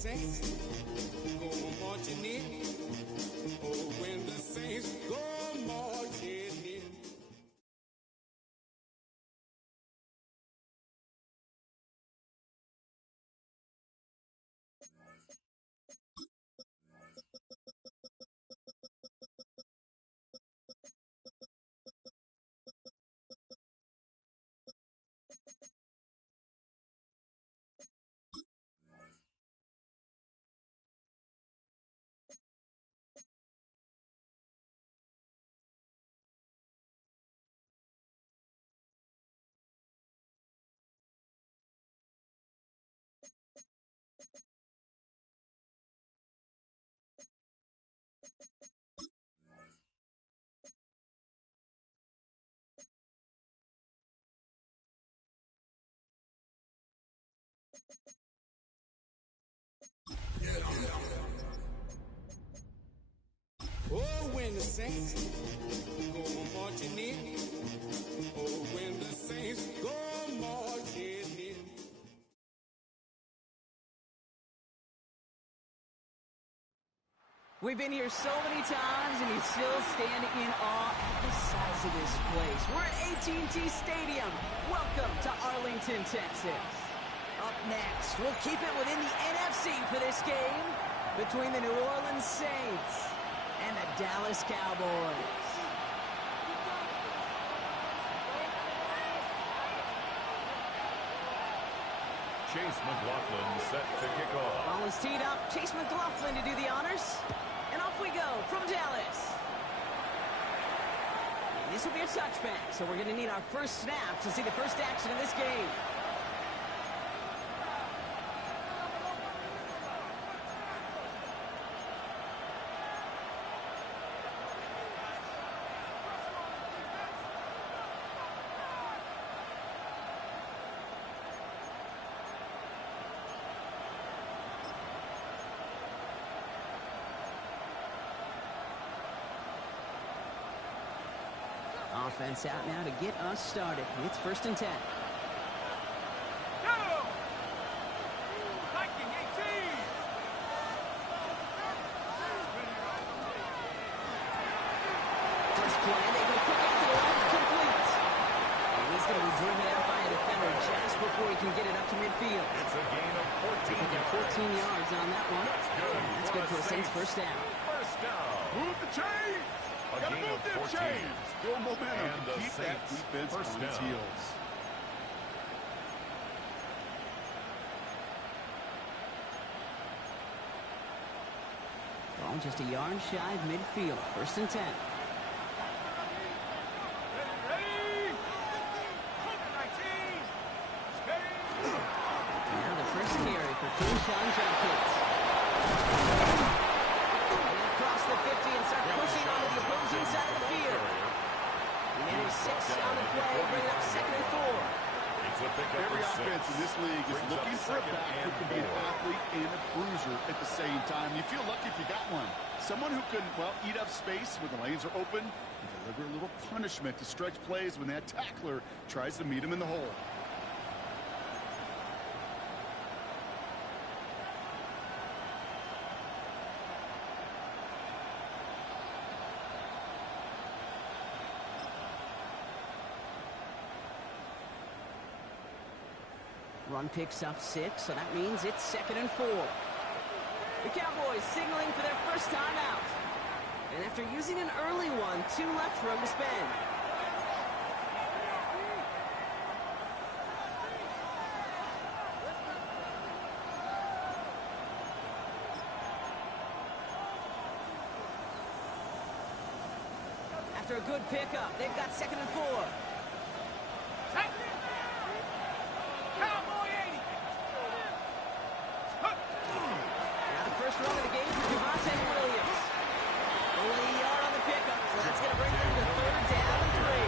Saints go marching in. Oh, when the Saints go marching in. Oh, when the Saints go marching in. Oh, when the Saints go marching in. We've been here so many times, and you still stand in awe at the size of this place. We're at AT&T Stadium. Welcome to Arlington, Texas. Up next, we'll keep it within the NFC for this game between the New Orleans Saints and the Dallas Cowboys. Chase McLaughlin set to kick off. Ball is teed up. Chase McLaughlin to do the honors. And off we go from Dallas. And this will be a touchback, so we're going to need our first snap to see the first action of this game. Offense out now to get us started. It's 1st and 10. Go! Viking 18! First play, they go quick out to the left, complete. And he's going to be driven out by a defender just before he can get it up to midfield. It's a gain of 14 yards. 14 yards on that one. That's good for a Saints first down. First down. Move the chains! Gotta move them chains! Build momentum and keep that defense on its heels. Ball just a yard shy of midfield. 1st and 10. Ready? 19! Now the first carry for Keyshawn Jenkins. Across the 50 and start pushing onto the opposing side of the field. And then a 6 on the play, bring it up 2nd and 4. Every offense in this league is looking for a back who can be an athlete and a bruiser at the same time. You feel lucky if you got one. Someone who can, well, eat up space when the lanes are open and deliver a little punishment to stretch plays when that tackler tries to meet him in the hole. Run picks up 6, so that means it's 2nd and 4. The Cowboys signaling for their first time out. And after using an early one, 2 left for him to spend. After a good pickup, they've got 2nd and 4. Run of the game for Javonte Williams. Only a yard on the pickup, so that's going to bring them to 3rd down and 3.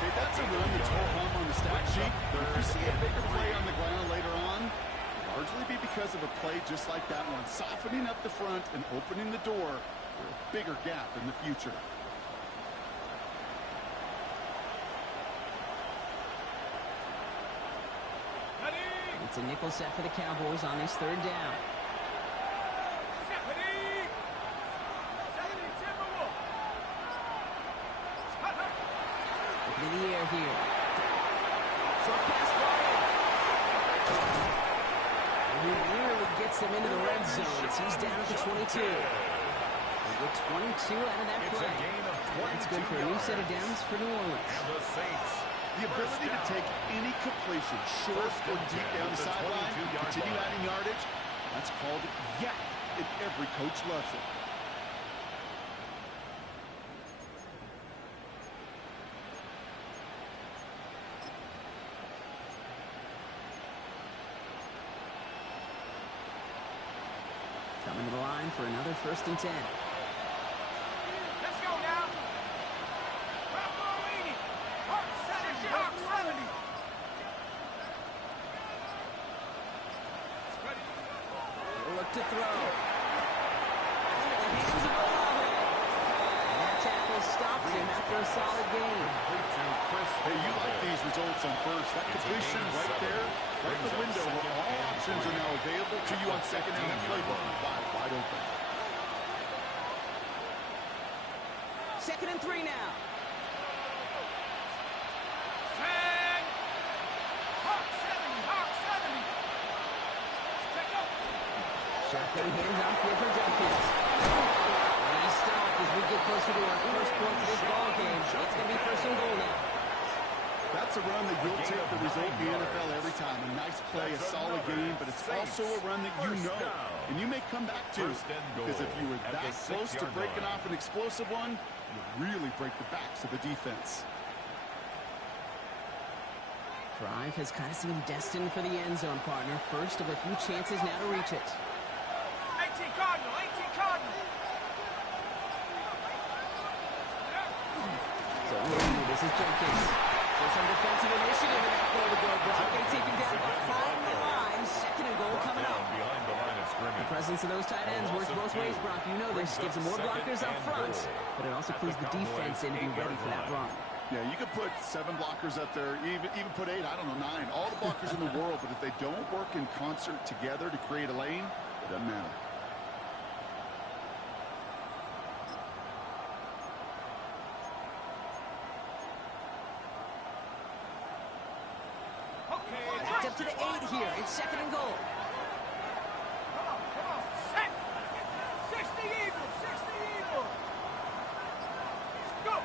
Hey, that's a run that's whole hum on the stat sheet. If you see a bigger play on the ground later on, it'll largely be because of a play just like that one, softening up the front and opening the door for a bigger gap in the future. It's a nickel set for the Cowboys on this third down. Looking in the air here. Short pass ball in. And he nearly gets them into the red zone. He's down at the 22. They get 22 out of that play. That's good for a new set of downs for New Orleans. The ability to take any completion, short or deep down the sideline, continue adding yardage, that's called yak, and every coach loves it. Coming to the line for another 1st and 10. Let's go now. Look to throw. Into the hands of Olave. And that tackle stops him after a solid gain. Hey, you like these results on first. That completion right there, right in the window where all options are now available to you on second and that playbook wide open. 2nd and 3 now. Shotgun handoff here for Jenkins. And he's stopped as we get closer to our first point of this ball game. It's going to be 1st and goal now. That's a run that you'll take the result in the NFL every time. A nice play, a solid game, but it's also a run that you know and you may come back to. Because if you were that close to breaking off an explosive one, you really break the backs of the defense. Drive has kind of seemed destined for the end zone, partner. First of a few chances now to reach it. 18 Cardinal, 18 Cardinal. So this is Jenkins. So some defensive initiative in that goal to go. Broncos taken down behind the line. 2nd and goal coming up. The presence of those tight ends works both ways, Brock. You know this. Gives them more blockers up front, but it also clues the defense in to be ready for that run. Yeah, you could put 7 blockers up there, even put 8, I don't know, 9. All the blockers in the world, but if they don't work in concert together to create a lane, it doesn't matter. Backed up to the 8 here. It's 2nd and goal. Come on. Set. 60 Eagles, 60 Eagles. Go.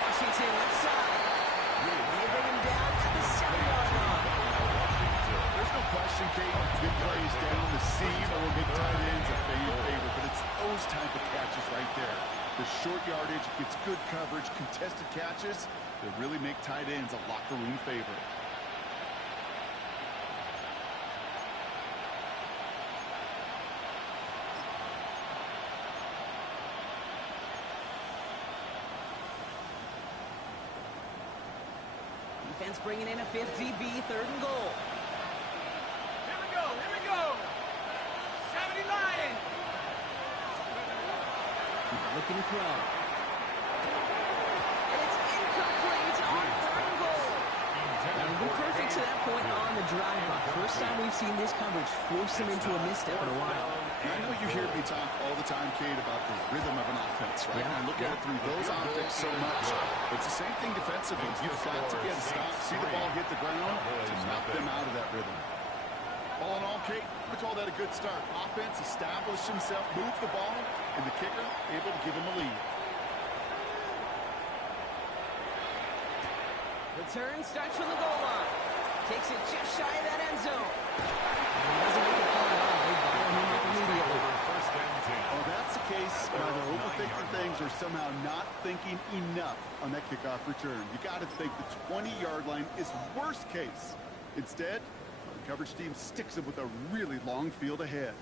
Washington left side. And they bring him down at the 7-yard line. There's no question, Kate, big plays down the seam or big tight ends a favor, but it's those type of catches right there. The short yardage gets good coverage, contested catches that really make tight ends a locker room favorite. Defense bringing in a 5th DB, 3rd and goal. Here we go. 70 Lions. Looking to throw. And it's incomplete on 3rd and goal. And we're perfect to that point on the drive. First time we've seen this coverage force him into a misstep in a while. I know you hear me talk all the time, Kate, about the rhythm of an offense, right? And I look at it through those optics so much. It's the same thing defensively. You've got to get a stop, see the ball hit the ground to knock them out of that rhythm. All in all, Kate, we call that a good start. Offense established himself, moved the ball, and the kicker able to give him a lead. Return starts from the goal line. Takes it just shy of that end zone. And he doesn't make it far at all. They bottle him up immediately. Oh, that's the case. Either overthinking things or somehow not thinking enough on that kickoff return. You got to think the 20-yard line is worst case. Instead, the coverage team sticks him with a really long field ahead.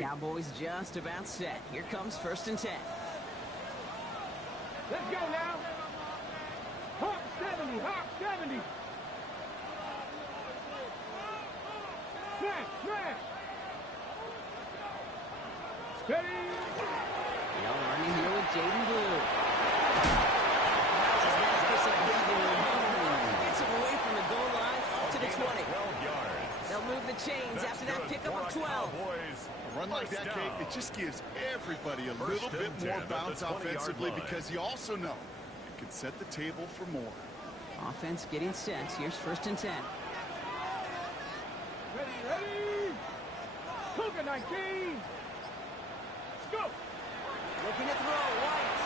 Cowboys just about set. Here comes 1st and 10. Let's go now. Hawk 70. Smash. Steady. Young running here with Jaden Blue. His man for some breathing room. Gets him away from the goal line up to the 20. 12 yards. They'll move the chains after that pickup of 12. A run like that, Kate, it just gives everybody a little bit more bounce offensively because you also know it can set the table for more. Offense getting set. Here's 1st and 10. Ready. Cougar 19. Let's go. Looking to throw, White.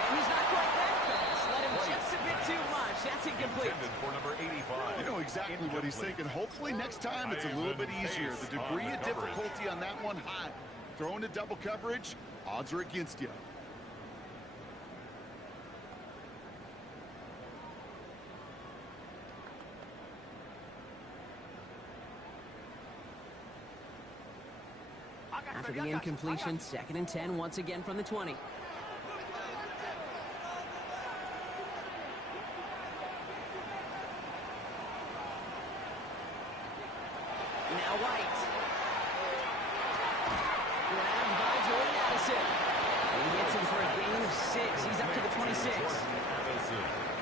And he's not quite that fast. Let him just a bit too much. That's incomplete. Intended for number 85. You know exactly what he's thinking. Hopefully next time it's a little bit easier. The degree of difficulty on that one high. Throwing to double coverage, odds are against you. After the incompletion, 2nd and 10 once again from the 20. Now White. Grabbed by Jordan Addison. He hits him for a gain of 6. He's up to the 26.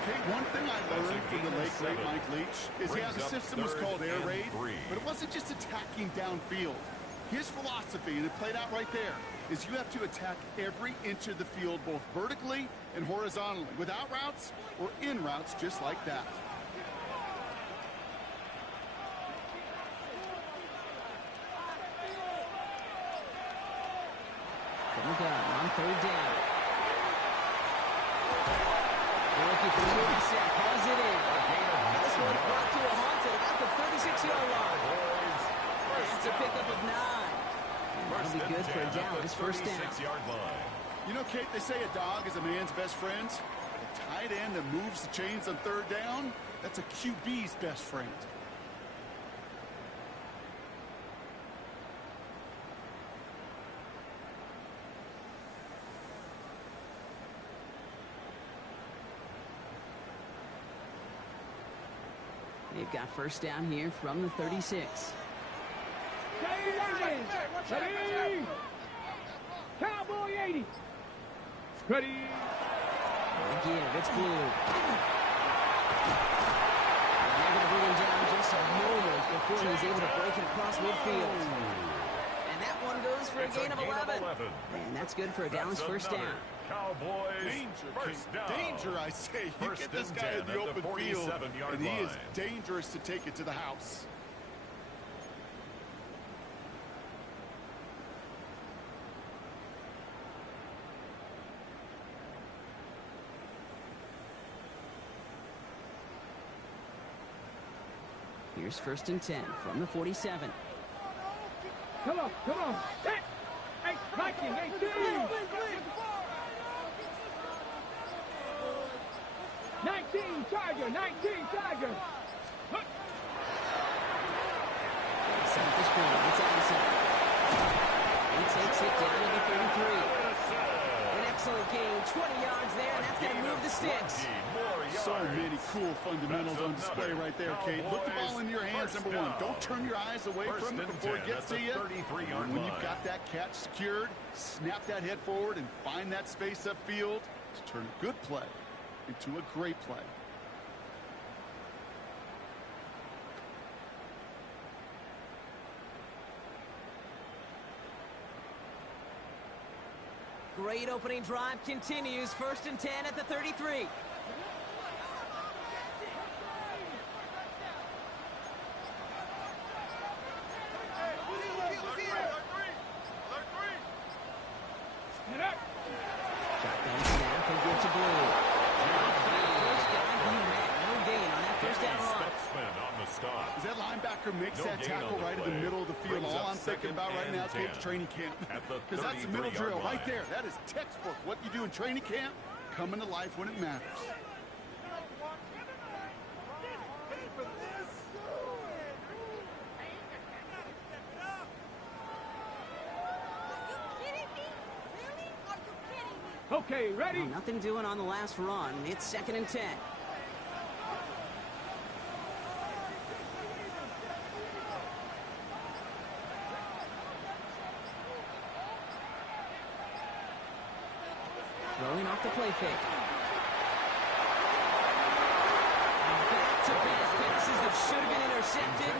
Okay, one thing I learned from the late, great Mike Leach is, yeah, the system was called air raid, but it wasn't just attacking downfield. His philosophy, and it played out right there, is you have to attack every inch of the field, both vertically and horizontally, without routes or in routes just like that. From the gun on 3rd down. They're looking for the reset. Pause it in. This one's brought to a halt at about the 36-yard line. That's a pickup of 9. And that'll be good for a down. It's 1st down. You know, Kate, they say a dog is a man's best friend. A tight end that moves the chains on 3rd down, that's a QB's best friend. They've got 1st down here from the 36. Ready. Cowboy 80. Ready. Again, it's Blue. And they're going to bring him down just a moment before he's able to break it across midfield. And that one goes for a gain of 11. And that's good for a down's 1st down. Cowboys, Danger, I say. You get this guy in the open field, and he is dangerous to take it to the house. Here's 1st and 10 from the 47. Come on. Hey, Viking 18. 19 Tiger. Set the screen. It's Addison. He takes it down to the 33. An excellent gain. 20 yards there, and that's going to move the sticks. So many cool fundamentals on display right there, Kate. Put the ball in your hands, number 1. Don't turn your eyes away from it before it gets to you. And when you've got that catch secured, snap that head forward and find that space upfield to turn a good play into a great play. Great opening drive continues. 1st and 10 at the 33. Shotgun snap and give to Blue. First guy he met. No gain on that 1st down run. As that linebacker makes that tackle right in the middle of the field, all I'm thinking about right now, Kate, training camp. Because that's the middle drill right there. That is textbook. What you do in training camp, coming to life when it matters. Okay, ready? Well, nothing doing on the last run. It's 2nd and 10. off the play fake. Back-to-back passes that should have been intercepted.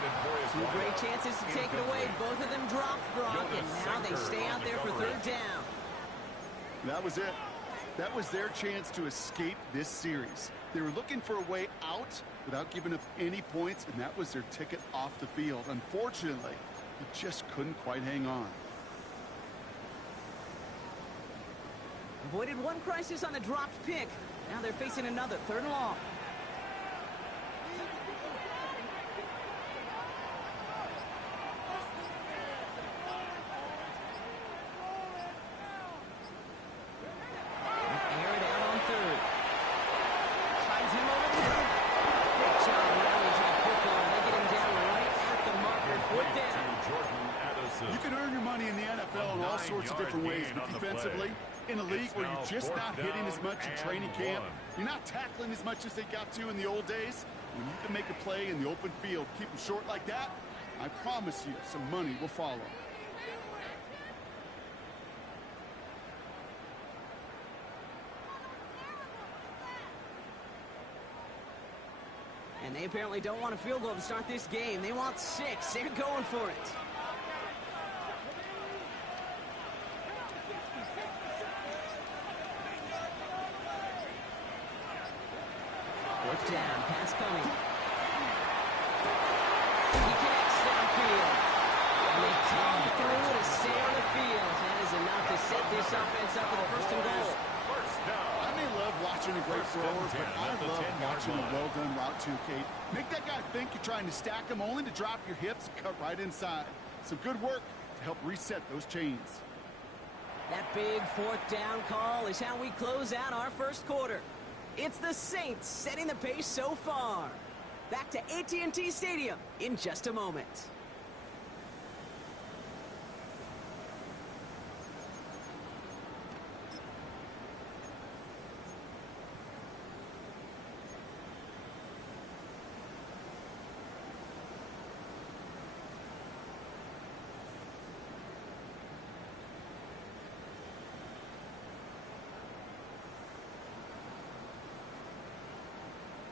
Two great chances to take it away. Both of them dropped, Brock, and now they stay out there for third down. That was it. That was their chance to escape this series. They were looking for a way out without giving up any points, and that was their ticket off the field. Unfortunately, they just couldn't quite hang on. Avoided one crisis on the dropped pick. Now they're facing another, 3rd and long. You can earn your money in the NFL in all sorts of different ways, but defensively, in a league where you're just not hitting as much in training camp, you're not tackling as much as they got to in the old days, when you can make a play in the open field, keep them short like that, I promise you some money will follow. And they apparently don't want a field goal to start this game. They want 6. They're going for it. 4th down, pass coming. He connects downfield. And they come through to stay on the field. That is enough to set this offense up with a 1st and goal. I may love watching a great thrower, but I love watching a well-done route too, Kate. Make that guy think you're trying to stack him only to drop your hips and cut right inside. Some good work to help reset those chains. That big 4th down call is how we close out our 1st quarter. It's the Saints setting the pace so far. Back to AT&T Stadium in just a moment.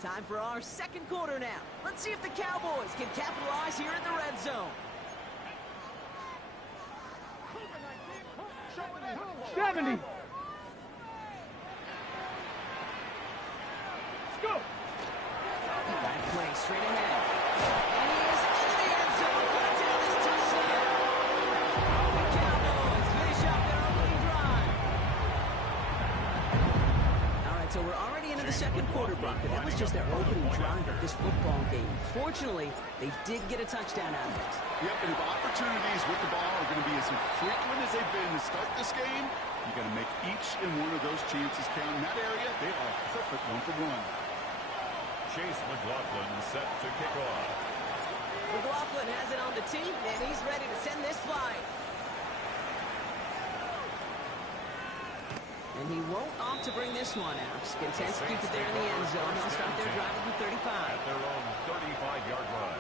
Time for our 2nd quarter now. Let's see if the Cowboys can capitalize here in the red zone. 70. Let's go. Right play, straight ahead. And he is into the end zone for a tail-less touchdown. The Cowboys finish up their opening drive. All right, so we're already into the 2nd quarter, Brock, but that was just their opening drive of this football game. Fortunately, they did get a touchdown out of it. Yep, and if opportunities with the ball are going to be as infrequent as they've been to start this game, you got to make each and one of those chances count. In that area, they are a perfect 1-for-1. Chase McLaughlin set to kick off. McLaughlin has it on the tee, and he's ready to send this flying. And he won't opt to bring this one out. Just content to keep it there in the end zone. They'll start their drive at the 35. At their own 35-yard line.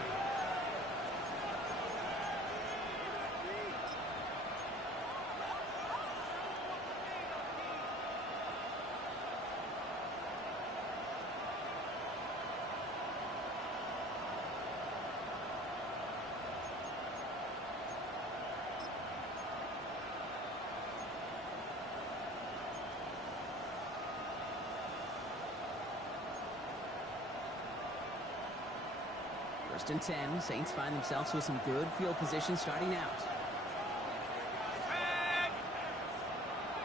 First and 10. Saints find themselves with some good field position starting out.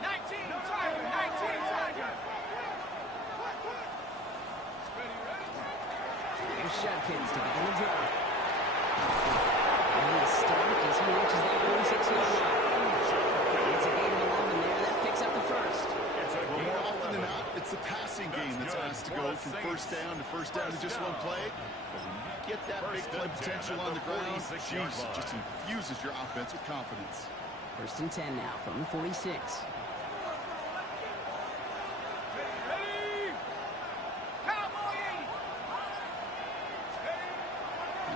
19 Tiger, 19 Tiger. Here's Shudkins to begin the drive. And he is stopped as he reaches that 46-yard line. It's a gain of 11 there. That picks up the first. Well, more often than not, it's the passing game that's asked to go from first down to just one play. But when you get that big play potential on the ground, geez, it just infuses your offense with confidence. First and 10 now from the 46.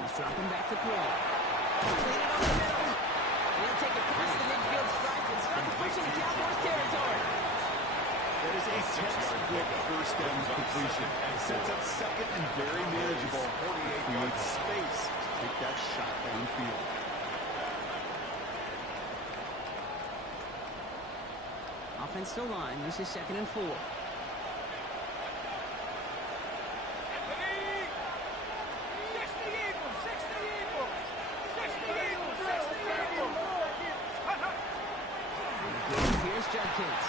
He's dropping back to throw. Clean it over the middle. And he'll take it past the midfield stripe and start to push into Cowboys territory. That is a textbook first down completion. Sets up second and very manageable. Creates space to take that shot downfield. Offense still line. This is 2nd and 4. Here's Judkins.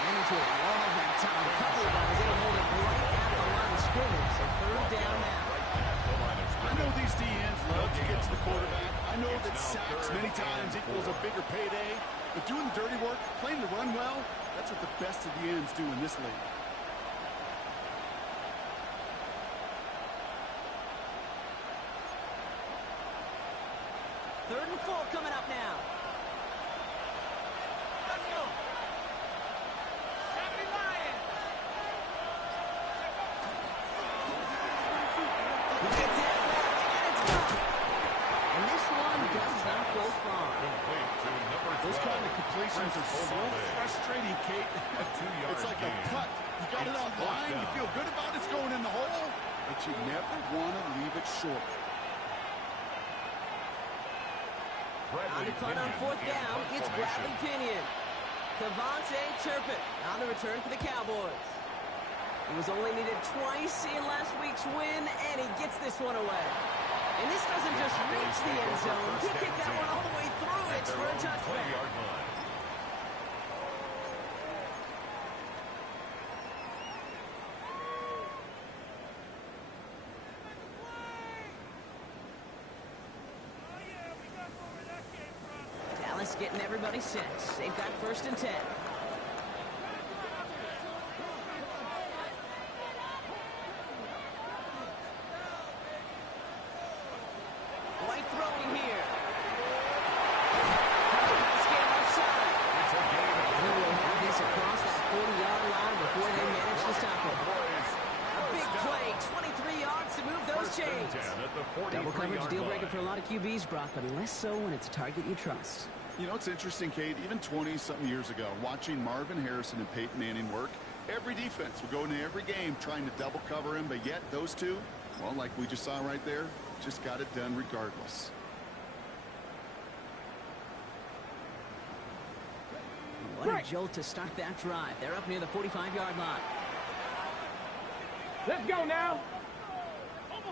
And into a wall that time. A couple of guys, they'll hold it right at the line of scrimmage. So 3rd down now. I know these DNs love to get to the quarterback. I know that sacks many times equals a bigger payday. But doing the dirty work, playing the run well, that's what the best of the ends do in this league. Third and 4 coming up now. Let's go. 70 Lions. He gets it left, and it's gone. And this one does not go far. Those kind of completions are so frustrating, Kate. It's like a putt. You got it on line, you feel good about it's going in the hole, but you never want to leave it short. On the punt on 4th down, it's Bradley Pinion. Cavante Turpin on the return for the Cowboys. He was only needed twice in last week's win, and he gets this one away. And this doesn't just reach the end zone. He kicked that one all the way through. It's for a touchback. Dallas getting everybody set. They've got 1st and 10. White throwing here. Pass game offside. He will have this across that 40-yard line before they manage to stop him. A big play, 23 yards to move those chains. Double coverage deal breaker for a lot of QBs, Brock, but less so when it's a target you trust. You know, it's interesting, Kate, even 20-something years ago, watching Marvin Harrison and Peyton Manning work, every defense would go into every game trying to double cover him, but yet those two, well, like we just saw right there, just got it done regardless. What a jolt to start that drive. They're up near the 45-yard line. Let's go now.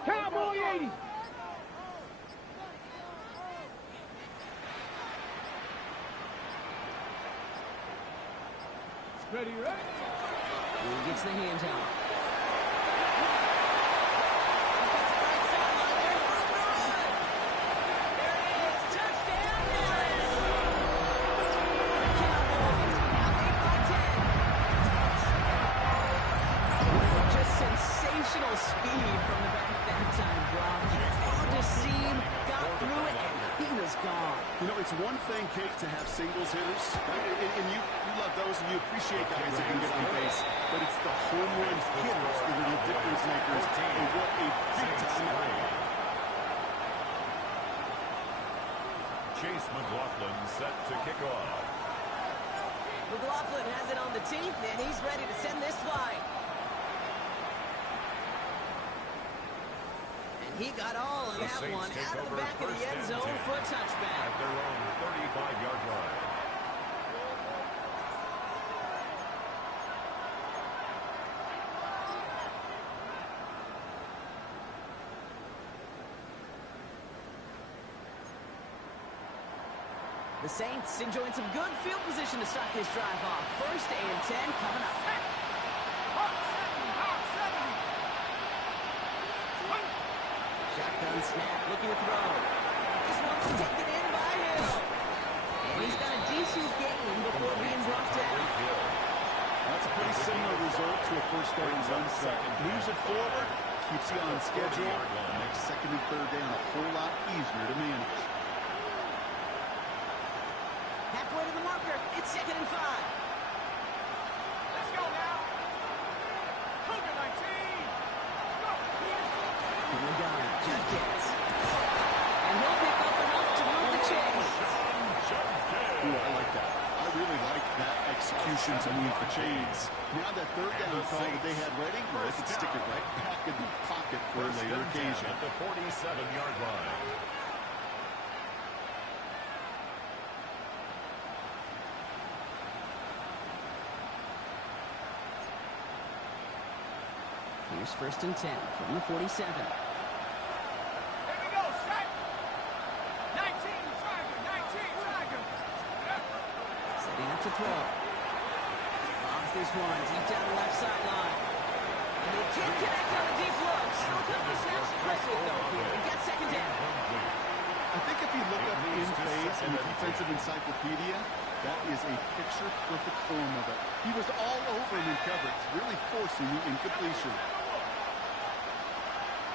Cowboy 80. Ready, right? He gets the hands out. Sensational speed from the back that time, Brock. He found a seam, got through it, and he was gone. You know, it's one thing, Kate, to have singles hitters, and you love those, and you appreciate guys that can get on base, but it's the home run hitters that are the difference makers, and what a big-time effort. Chase McLaughlin set to kick off. McLaughlin has it on the tee, and he's ready to send this flying. He got all of that one out of the back of the end zone for a touchback. At their own 35-yard line. The Saints enjoying some good field position to start this drive off. 1st and 10 coming up. Shotgun snap, looking to throw. This one's taken in by Hill. And he's got a decent gain before being brought down. That's a pretty similar result to a first down run set. Moves it forward, keeps you on schedule. Makes 2nd and 3rd down a whole lot easier to manage. Halfway to the marker, it's 2nd and 5. Let's go now. Cougar 19. Judkins. And he'll pick up enough to move the chains. Ooh, I like that. I really like that execution substitutions mean for chains. Now that third down call that they had ready, well, they could stick it right back in the pocket for a later occasion. At the 47-yard line. Here's 1st and 10 from the 47. Here we go, set. 19, Tiger. Setting up to throw. Lobs this one deep down the left sideline. And they can't connect on the deep look. Still could be snaps quickly, though, here. They get 2nd down. I think if you look up in phase in the defensive encyclopedia, that is a picture-perfect form of it. He was all over him in coverage, really forcing the incompletion.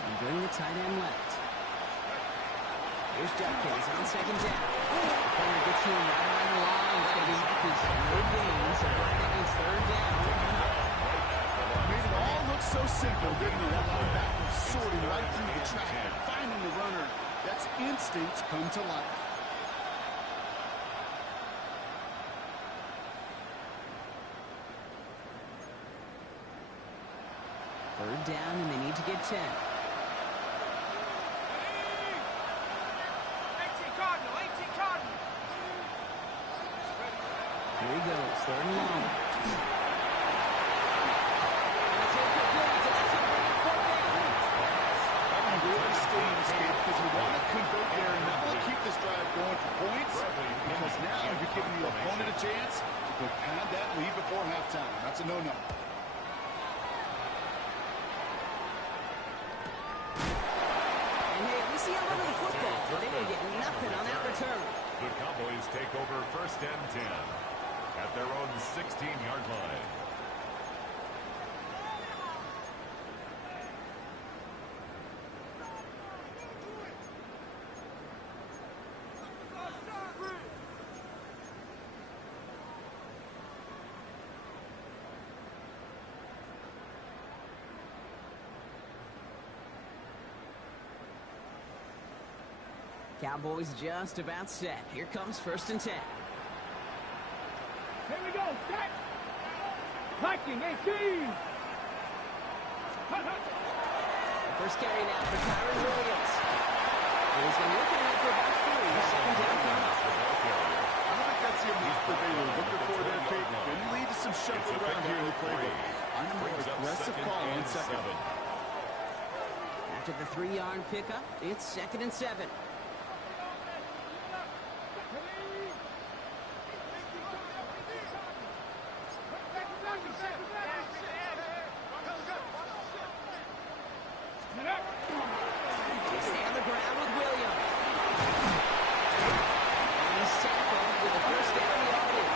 And bring the tight end left. Here's Judkins on 2nd down. The corner gets to him right around the line. It's going to be marked as no gain, so that means 3rd down coming up. Made it all look so simple, didn't it? That linebacker sorting right through the traffic, finding the runner. That's instinct come to life. Third down, and they need to get 10. 18 Cardinal. Here he goes, 3rd and long. Really stings, Kate, because you want to convert there and not only keep this drive going for points, because now you're giving the opponent a chance to go pad that lead before halftime. That's a no-no. And hey, at least he held onto the football, but they didn't get nothing on that return. The Cowboys take over 1st and 10 at their own 16-yard line. Cowboys just about set. Here comes 1st and 10. Here we go, set. Viking 18. First carry now for Kyron Williams. He's going to look at it for about 3. 2nd down coming up. I don't think that's the amount they were looking for there, Kate. Going to lead to some shuffle around here in the playbook. I'm a more aggressive call on 2nd. After the 3-yard pickup, it's 2nd and 7. Stay on the ground with Williams. And he's tackled with a 1st down yardage.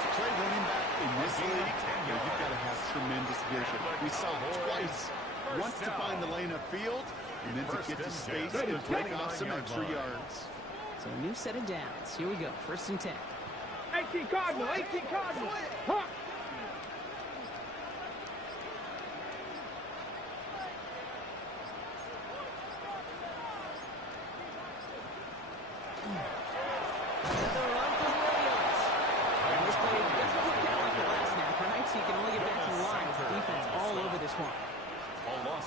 To play running back in this league, you've got to have tremendous vision. We saw it twice. Once to find the lane upfield, and then to get to space and break off some extra yards. So a new set of downs. Here we go. 1st and 10. 18 Cardinal. Huh. Another run from Williams. And this play doesn't work out like the last snap, right? So you can only get back to the line with the defense all over this one.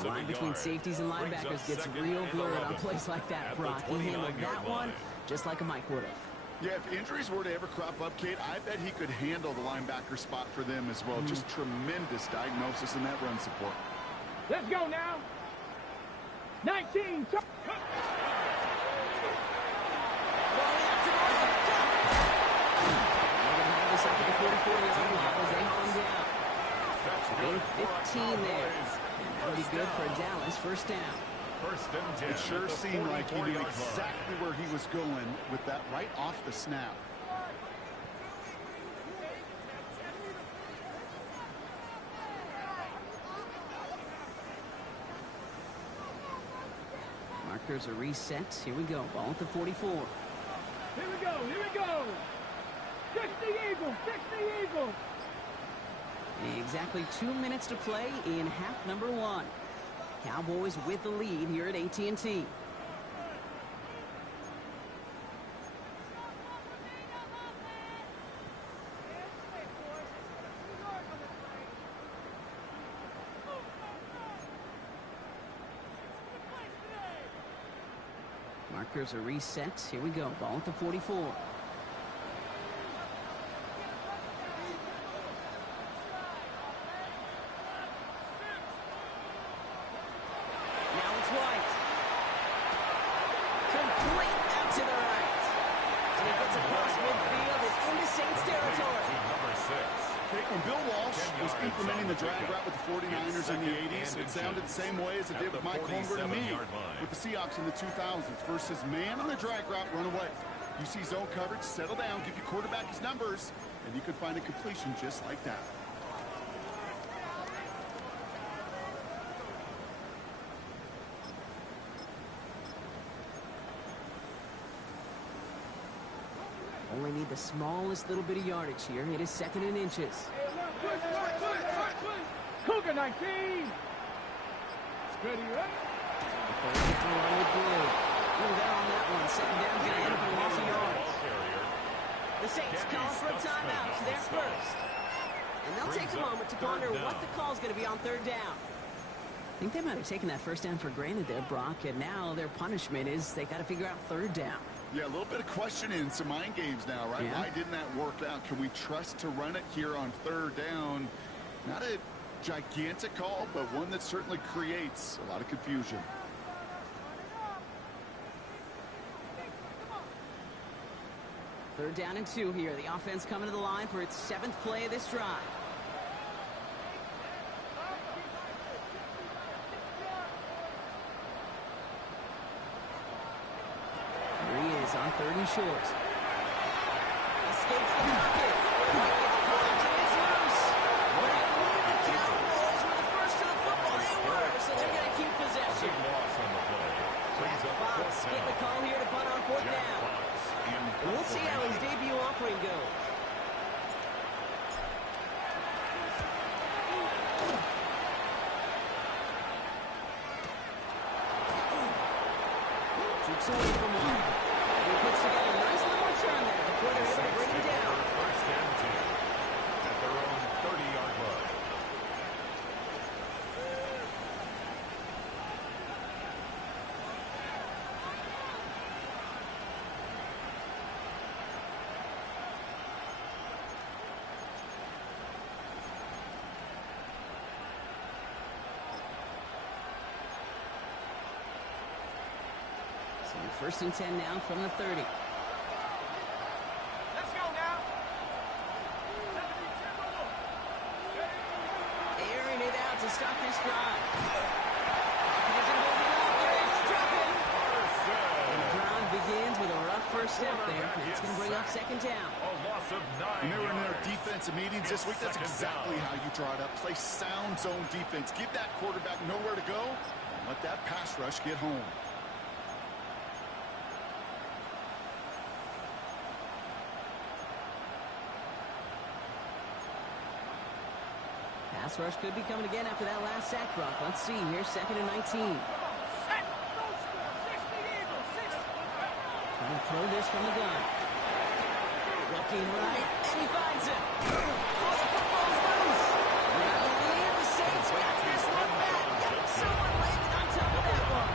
The line between safeties and linebackers gets real blurred on plays like that, Brock. He handled that one just like a Mike would have. Yeah, if injuries were to ever crop up, Kate, I bet he could handle the linebacker spot for them as well. Just tremendous diagnosis in that run support. Let's go now. 19. This up at the 44-yard line as they hold him down. Gain 15 there. And that'll be good for Dallas. 1st down. 1st and 10. It sure seemed like he knew exactly where he was going with that right off the snap. Markers are reset. Here we go. Ball at the 44. Here we go. 60 Eagles. Exactly 2 minutes to play in half number 1. Cowboys with the lead here at AT&T. markers are reset. Here we go. Ball at the 44. Now it's White. Complete out to the right. And he gets across midfield and into Saints territory. Number 6. When Bill Walsh was implementing the drag route with the 49ers in the 80s, it sounded the same way as it did with Mike Holmgren and me with the Seahawks in the 2000s. Versus man on the drag route, run away. You see zone coverage, settle down, give your quarterback his numbers, and you could find a completion just like that. Only need the smallest little bit of yardage here. It is second in inches. Cougar 19. Steady, right? Third down along with Blue. Ooh, down on that one. Second down, going to end up in loss of yards. The Saints call for a timeout. So they're first. And they'll take a moment to ponder what the call is going to be on third down. I think they might have taken that first down for granted there, Brock. And now their punishment is they got to figure out third down. Yeah, a little bit of questioning, some mind games now, right? Yeah. Why didn't that work out? Can we trust to run it here on third down? Not a gigantic call, but one that certainly creates a lot of confusion. Third down and 2 here. The offense coming to the line for its 7th play of this drive. On third and short. Escapes the pocket. It's blocked and it's loose. The Cowboys were the first to the football. They were, so they're going to keep possession. Big loss on the play. Jack Fox getting the call here to punt on fourth down. We'll see how his debut offering goes. Jukes away from one. Puts together a nice little return there before they're able to bring him down. First and 10 at their own 30-yard line. First and 10 now from the 30. Let's go now. Airing it out to stop this drive. And the ground begins with a rough first step there. It's going to bring up second down. A loss of 9 When they were in their yards. defensive meetings this week, that's exactly how you draw it up. Play sound zone defense. Give that quarterback nowhere to go and let that pass rush get home. Pass rush could be coming again after that last sack, Brock. Let's see here, second and 19. Trying to throw this from the gun. Looking right, and he finds it. Oh, the football's loose. And the Saints got this one back. Yep, someone landed on top of that one.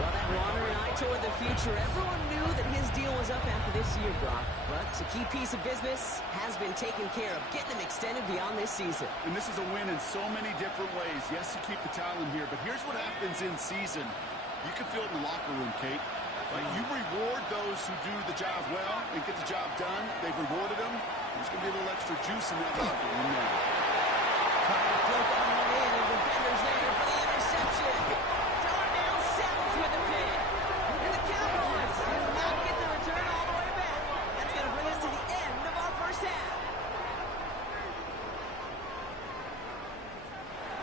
Well, that wandering eye toward the future. Everyone knew that his deal was up after this year, Brock. But a key piece of business has been taken care of, getting him extended beyond this season. And this is a win in so many different ways. Yes, you keep the talent here, but here's what happens in season. You can feel it in the locker room, Kate. Like, you reward those who do the job well and get the job done. They've rewarded them. There's going to be a little extra juice in that locker room now. Trying to float that one in, and defenders there for the interception. Darnell Savage with the pick. And the Cowboys do not get the return all the way back. That's going to bring us to the end of our first half.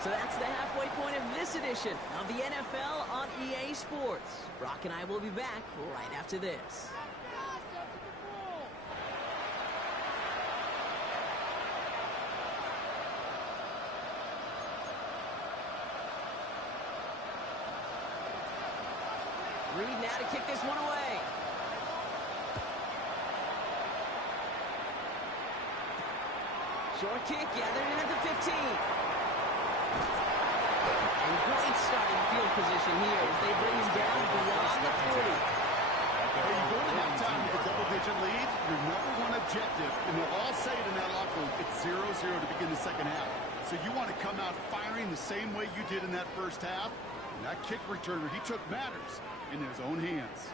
So that's the halfway point of this edition of the NFL on EA Sports. Brock and I will be back right after this. Reed now to kick this one away. Short kick gathered in at the 15. And great starting field position here as they bring him down beyond the 40. and they'll all say it in that locker room, it's 0-0 to begin the second half. So you want to come out firing the same way you did in that first half. And that kick returner, he took matters in his own hands.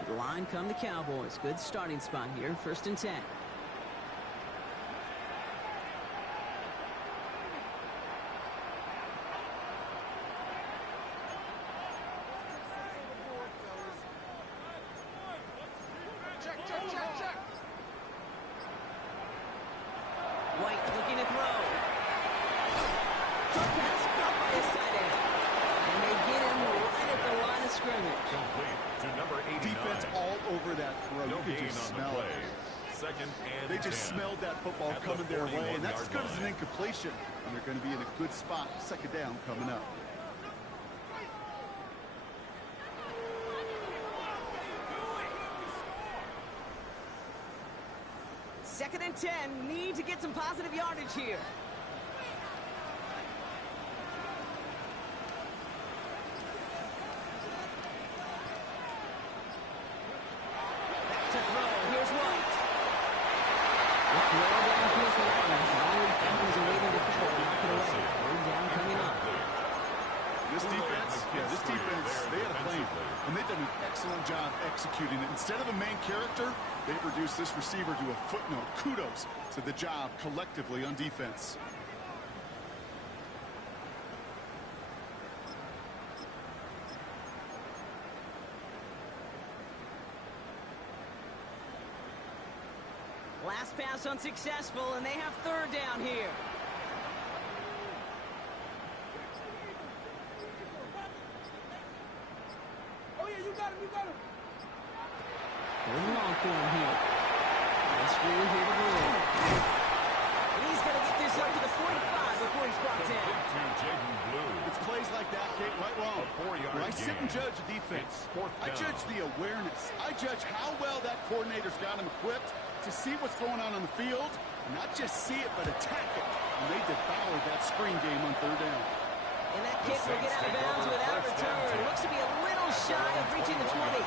To the line come the Cowboys. Good starting spot here. 1st and 10. White looking to throw. Short pass caught by his tight end. And they get him right at the line of scrimmage. Complete to number 89. Defense all over that throw. No You could gain just on the smell play. it. Second and They just 10. smelled that football At the coming their way, and that's as good 41-yard as an line. incompletion. And they're going to be in a good spot. Second down coming up. Second and 10. Need to get some positive yardage here. Back to throw. Here's White. It's well downfield for that one. All he found was a waiting defender. Knock it away. 3rd down coming up. This defense, they had a plan, and they've done an excellent job executing it. Instead of a main character, they've reduced this receiver to a footnote. Kudos to the job collectively on defense. Last pass unsuccessful, and they have 3rd down here. Oh, yeah, you got him, you got him. 3rd and long for him here. Nice screen here to Blue. And he's going to get this up to the 45 before he's brought down. To Jaden Blue. It's plays like that, Kate, right wrong. A 4-yard When I sit and gain. judge a defense, It's 4th I down. judge the awareness. I judge how well that coordinator's got him equipped to see what's going on the field, and not just see it, but attack it. And they devoured that screen game on 3rd down. And that kick will get out of bounds without a return. Looks to be a little shy of reaching the 20.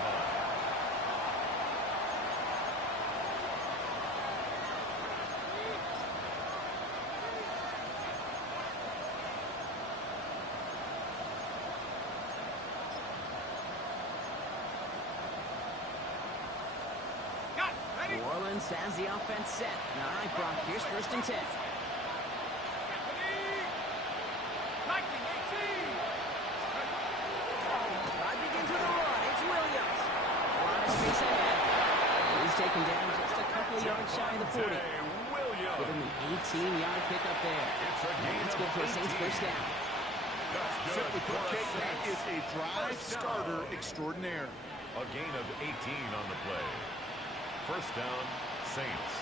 New Orleans has the offense set. All right, Brock, here's 1st and 10. Drive begins with a run. It's Williams. A lot of space ahead. He's taken down just a couple of yards shy of the 40. Williams. Give him an 18-yard pickup there. It's a gain That's of good for a Saints 18. 1st down. That's good Simply for put, a Kate, that Saints. is a drive First down. starter extraordinaire. A gain of 18 on the play. 1st down, Saints.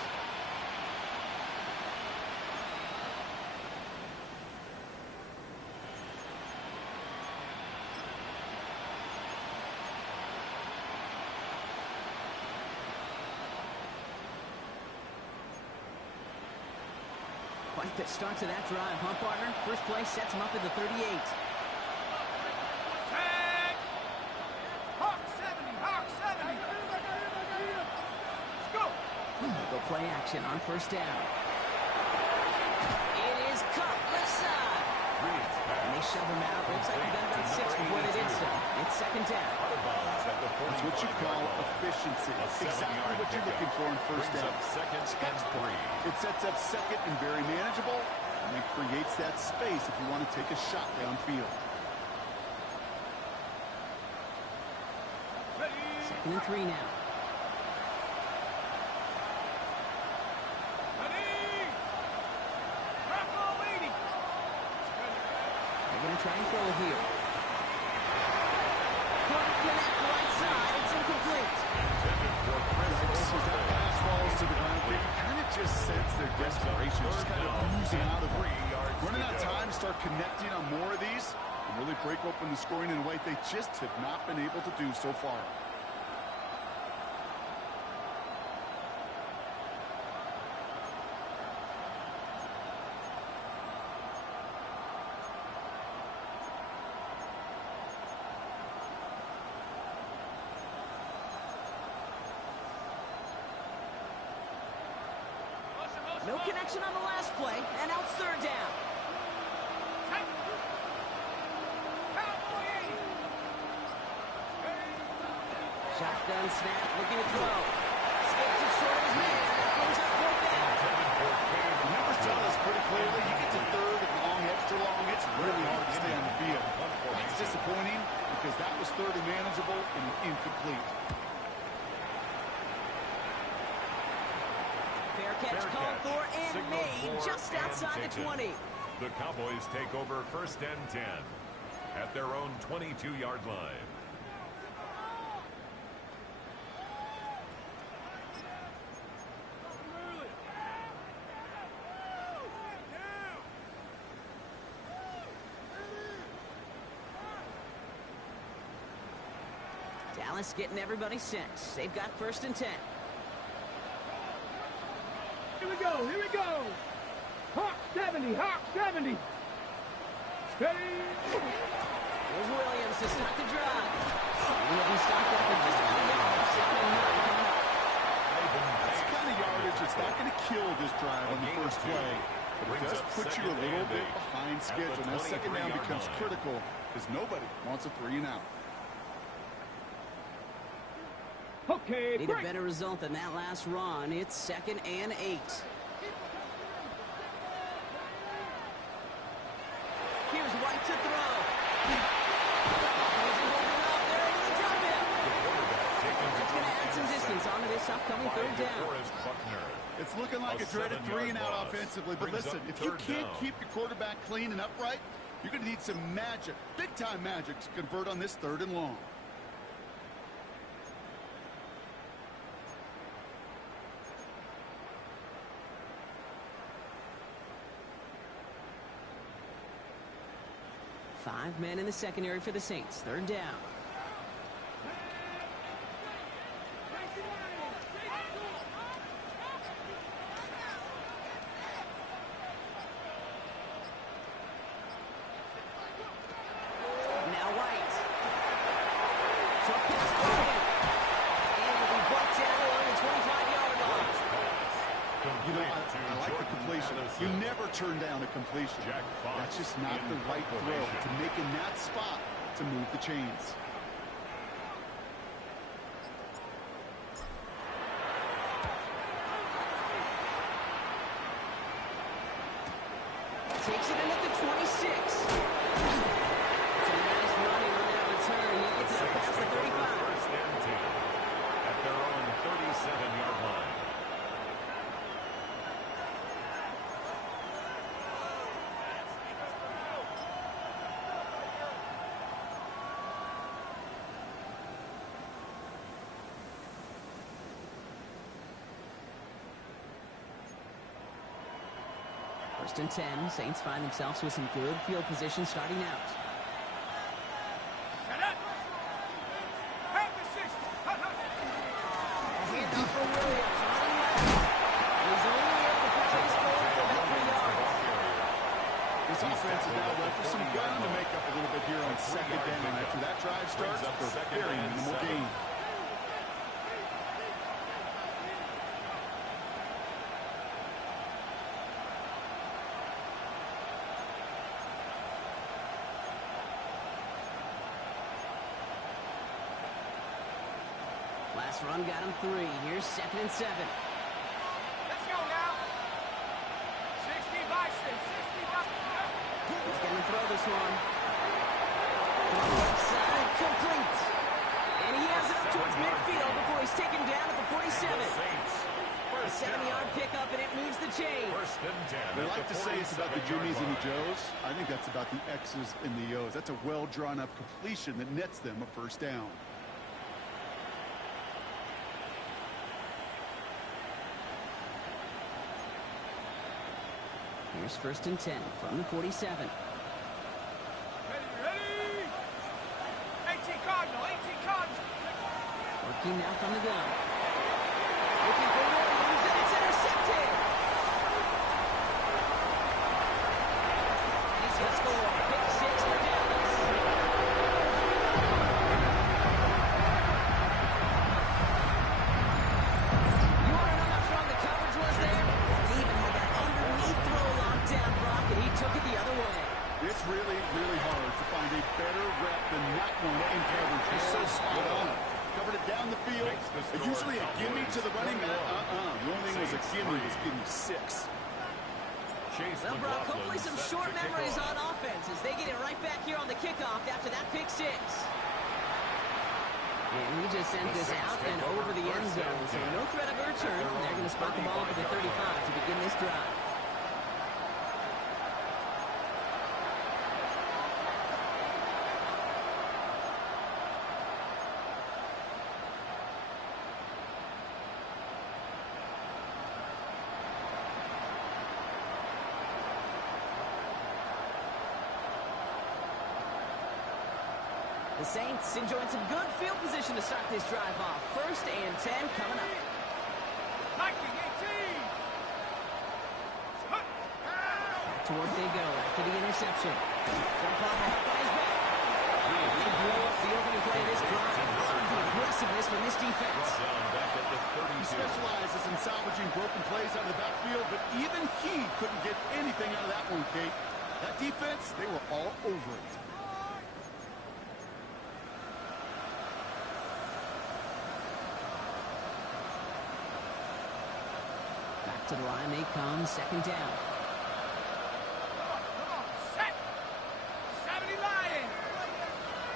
Quite the start to that drive, huh, partner? First play sets him up at the 38. Tag! Hawk 70, Hawk 70. Let's go. Go play action on 1st down. It is cut left side. And they shove him out. Looks like he got about 6 before they did so. It's 2nd down. That's what you call efficiency. Exactly what you're looking for in 1st down. Second and 3. It sets up 2nd and very manageable, and it creates that space if you want to take a shot downfield. 2nd and 3 now. They're going to try and throw it here. Couldn't connect right side. It's incomplete. As that pass falls to the ground, you kind of just sense their desperation, just kind of oozing out of it. Running out of time to start connecting on more of these and really break open the scoring in a way they just have not been able to do so far. No connection on the last play, and now it's third down. Shotgun snap, looking to throw. Skips it short of his man. That brings up fourth down. The numbers tell us pretty clearly, you get to third and long, extra long, it's really hard to stay on the field. That's disappointing because that was third and manageable and incomplete. Fair catch called for and made just outside the 20. The Cowboys take over first and 10 at their own 22-yard line. Dallas getting everybody set. They've got first and 10. Here we go, here we go. Hawk 70, Hawk 70. Steady. Here's Williams to start the drive. He'll be stopped after just about a yard. 2nd and 9 coming up. That's the kind of yardage that's not going to kill this drive on the first play. But it does put you a little bit behind schedule. Now second down becomes critical because nobody wants a 3 and out. Okay, Need a better result than that last run. It's 2nd and 8. Here's White to throw. That's going to add some distance onto this upcoming third down. It's looking like a dreaded 3 and out offensively. But listen, if you can't keep your quarterback clean and upright, you're going to need some magic, big-time magic, to convert on this 3rd and long. Five men in the secondary for the Saints. 3rd down. Now White. Short pass thrown. And he'll be brought down along the 25-yard line. You know, I like the completion. You never turn down a completion. That's just not the right throw to make in that spot to move the chains. Takes it in at the 26. It's a nice running on that return. He gets it past the 35. First and 10 at their own 37-yard line. First and 10. Saints find themselves with some good field position starting out. A handoff for Williams. Running left. He's only able to catch his forward for about 3 yards. This offense is now left with some ground to make up a little bit here on 2nd down. After that drive starts, they're very minimal gain. Last run got him 3. Here's 2nd and 7. Let's go now. 60 Bison, 60 Bison. He's going to throw this one. From the left side, complete. And he has it up towards midfield before he's taken down at the 47. A 7-yard pickup, and it moves the chain. First and 10. They like to say it's about the Jimmies and the Joes. I think that's about the X's and the O's. That's a well-drawn-up completion that nets them a first down. Here's 1st and 10 from the 47. Ready, ready. 18 Cardinal, 18 Cardinal. Working now from the gun. Looking for Williams, and it's intercepted. And he's going to score. Pick 6 for Dallas. You want to know how strong the coverage was there? They even had that Usually a gimme to the running back. The only thing was a gimme was give me 6. Well, Brock, hopefully some short memories on offense as they get it right back here on the kickoff after that pick 6. And he just sends this out and over the end zone, so no threat of a return. They're going to spot the ball up at the 35 to begin this drive. The Saints enjoying some good field position to start this drive off. 1st and 10 coming up. Back to work they go after the interception. Jump off the hop on his back. And they blow up the opening play of this drive. A lot of the aggressiveness from this defense. He specializes in salvaging broken plays out of the backfield, but even he couldn't get anything out of that one, Kate. That defense, they were all over it. To the line they come, 2nd down. Set. 70 Lion.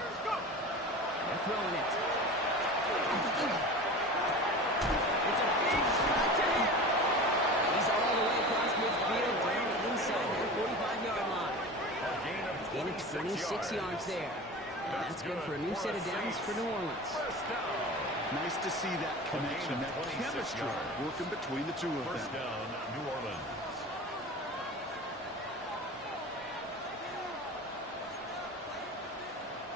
Let's go. They're throwing it. It's a big strike to him. He's all the way across midfield, down inside that 45-yard line. Gain of 26 yards there. And that's good for a new set of downs for New Orleans. Nice to see that connection, that chemistry working between the two of them. First down, New Orleans.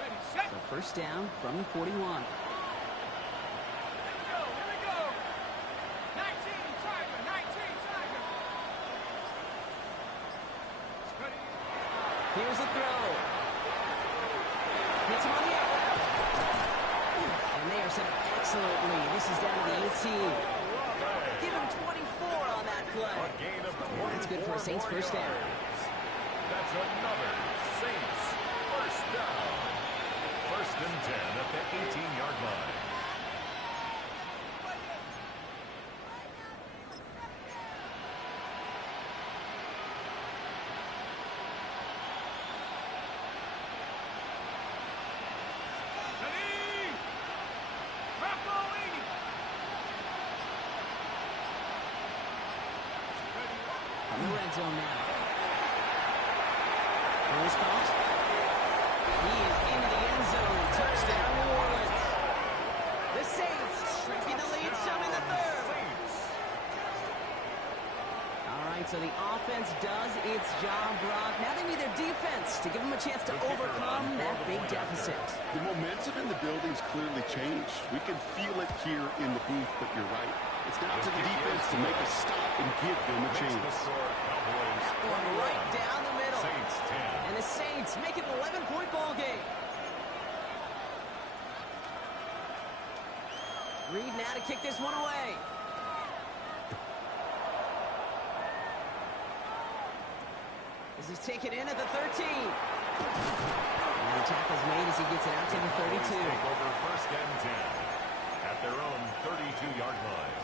Ready, set. So 1st down from the 41. Here we go. 19 Tiger, 19 Tiger. Ready. Here's a throw. Hits him on the out. And they are set up excellently. This is down to the 18. Give him 24 on that play. That's good for a Saints 1st down. That's another Saints 1st down. 1st and 10 at the 18-yard line. In the red zone now. Here's Cox. He is into the end zone. Touchdown, New Orleans. The Saints shrinking the lead some in the 3rd. All right, so the offense does its job, Brock. Now they need their defense to give them a chance to overcome that big deficit. The momentum in the building's clearly changed. We can feel it here in the booth, but you're right. It's now to the defense to make a stop and give them a chance. Going right down the middle. Saints 10. And the Saints make it an 11-point ball game. Reed now to kick this one away. This is taken in at the 13. And the tackle's made as he gets it out to the 32. Take over 1st and 10 at their own 32-yard line.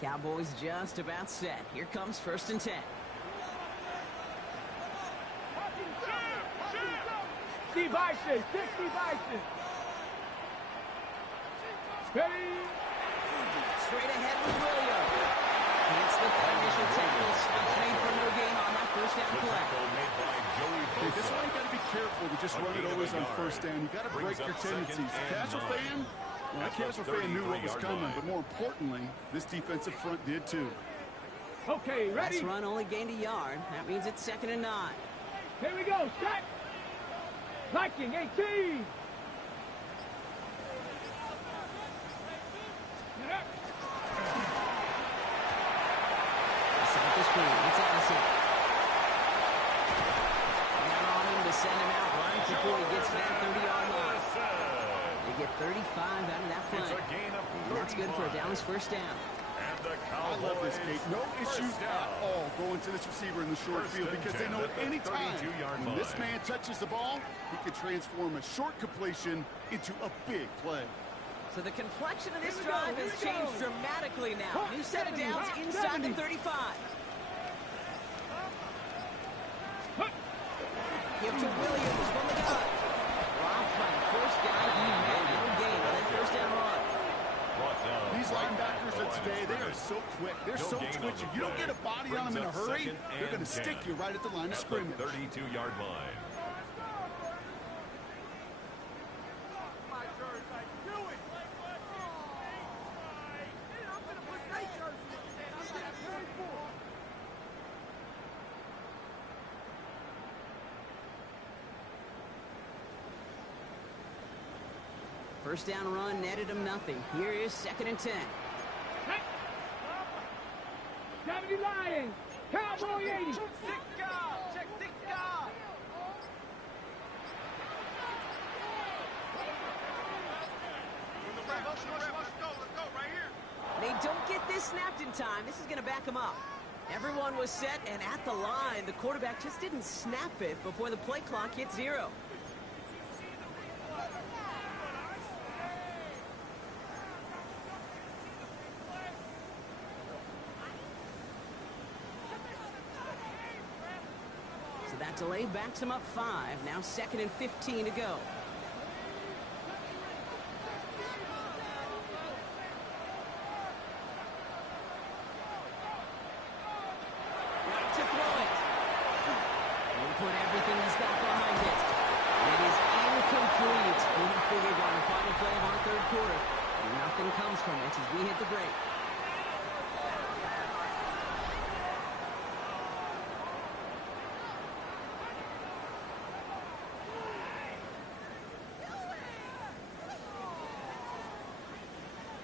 Cowboys just about set. Here comes 1st and 10. Steve Bison, 60 Bison. Ready. Straight ahead with Williams. Can't slip that initial tackle. Stops made for no gain on that 1st down play. Hey, this one you got to be careful to just run it always on 1st down. You got to break your tendencies. Casual fan, well, that casual fan knew what was coming, but more importantly, this defensive front did too. Okay, ready. Last run only gained a yard. That means it's 2nd and 9. Here we go. Set. Viking 18. Set up the screen. It's Addison. Now on him to send him out right before he gets to that 30-yard line. They get 35 out of that play. And that's That's good for a Dallas first down. And the I love this, Kate. No issues at all going to this receiver in the short field because they know at any time when this man touches the ball, he can transform a short completion into a big play. So the complexion of this drive has changed dramatically now. New set of downs inside the 35. Give to Williams from the gun. Dropped by the first guy he met. No gain on that first down run. These linebackers of today, they are so quick. They're so twitchy. You don't get a body on them in a hurry, they're going to stick you right at the line of scrimmage. 32-yard line. First down run netted him nothing. Here is 2nd and 10. 70 Lions. Cowboy 80. They don't get this snapped in time. This is going to back him up. Everyone was set and at the line. The quarterback just didn't snap it before the play clock hit 0. So that delay backs him up 5. Now 2nd and 15 to go. Put everything he's got behind it. It is incomplete. We figured on the final play of our 3rd quarter. Nothing comes from it as we hit the break.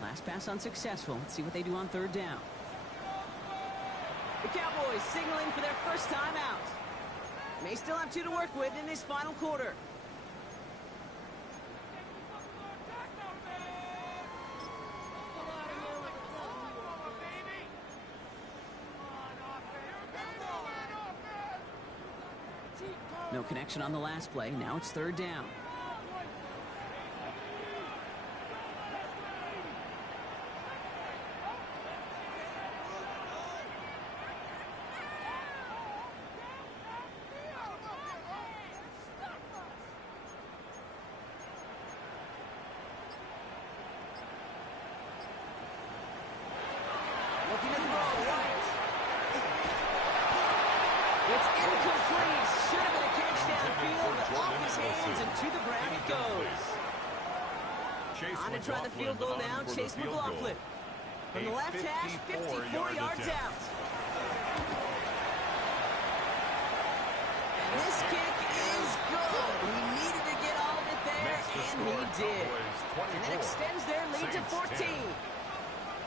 Last pass unsuccessful. Let's see what they do on 3rd down. The Cowboys signaling for their first time out. May still have 2 to work with in this final quarter. No connection on the last play. Now it's 3rd down. Looking to throw right. It's incomplete. Should have been a catch downfield, but off his hands and to the ground it goes. On to try the field goal now, Chase McLaughlin. From the left hash, 54 yards out. And this kick is good. He needed to get all of it there, and he did. And that extends their lead to 14.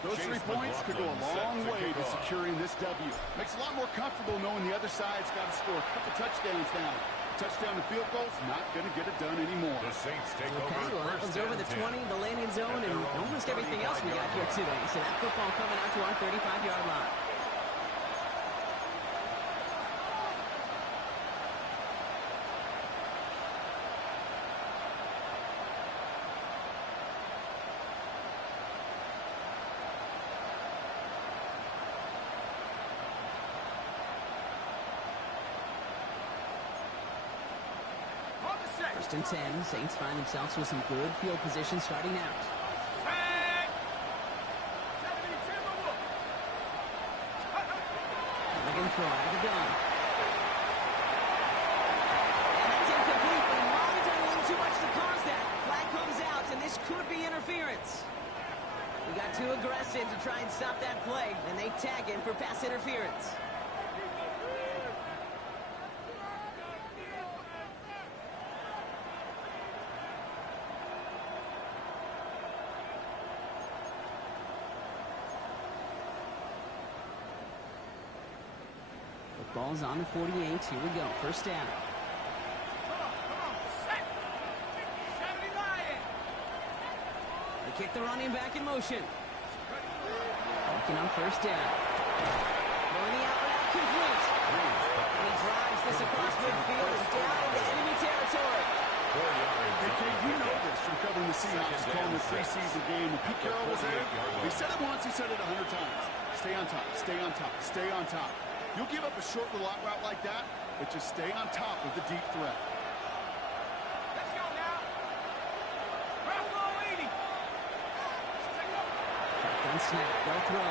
Those 3 points could go a long way to securing this W. Makes it a lot more comfortable knowing the other side's got to score a couple touchdowns now. Touchdown and field goal's not going to get it done anymore. The Saints take Okay, well, that one's over the 20, the landing zone, and almost everything else we got here today. So that football coming out to our 35-yard line. First and 10. Saints find themselves with some good field position starting out. Again, throw out of the gun. And that's incomplete, but he might have done a little too much to cause that. Flag comes out, and this could be interference. We got too aggressive to try and stop that play, and they tag him for pass interference. Ball's on the 48. Here we go. First down. They kick the running back in motion. Looking on first down. Throwing the out route complete. And he drives this across midfield and down into enemy territory. 4 yards. Hey, Kate, you know this from covering the Seahawks, calling the preseason game. When Pete Carroll was there, he said it once, he said it 100 times. Stay on top, stay on top, stay on top. You'll give up a short little out route like that, but just stay on top of the deep threat. Let's go now. Bravo leading. Shotgun snap. They'll throw.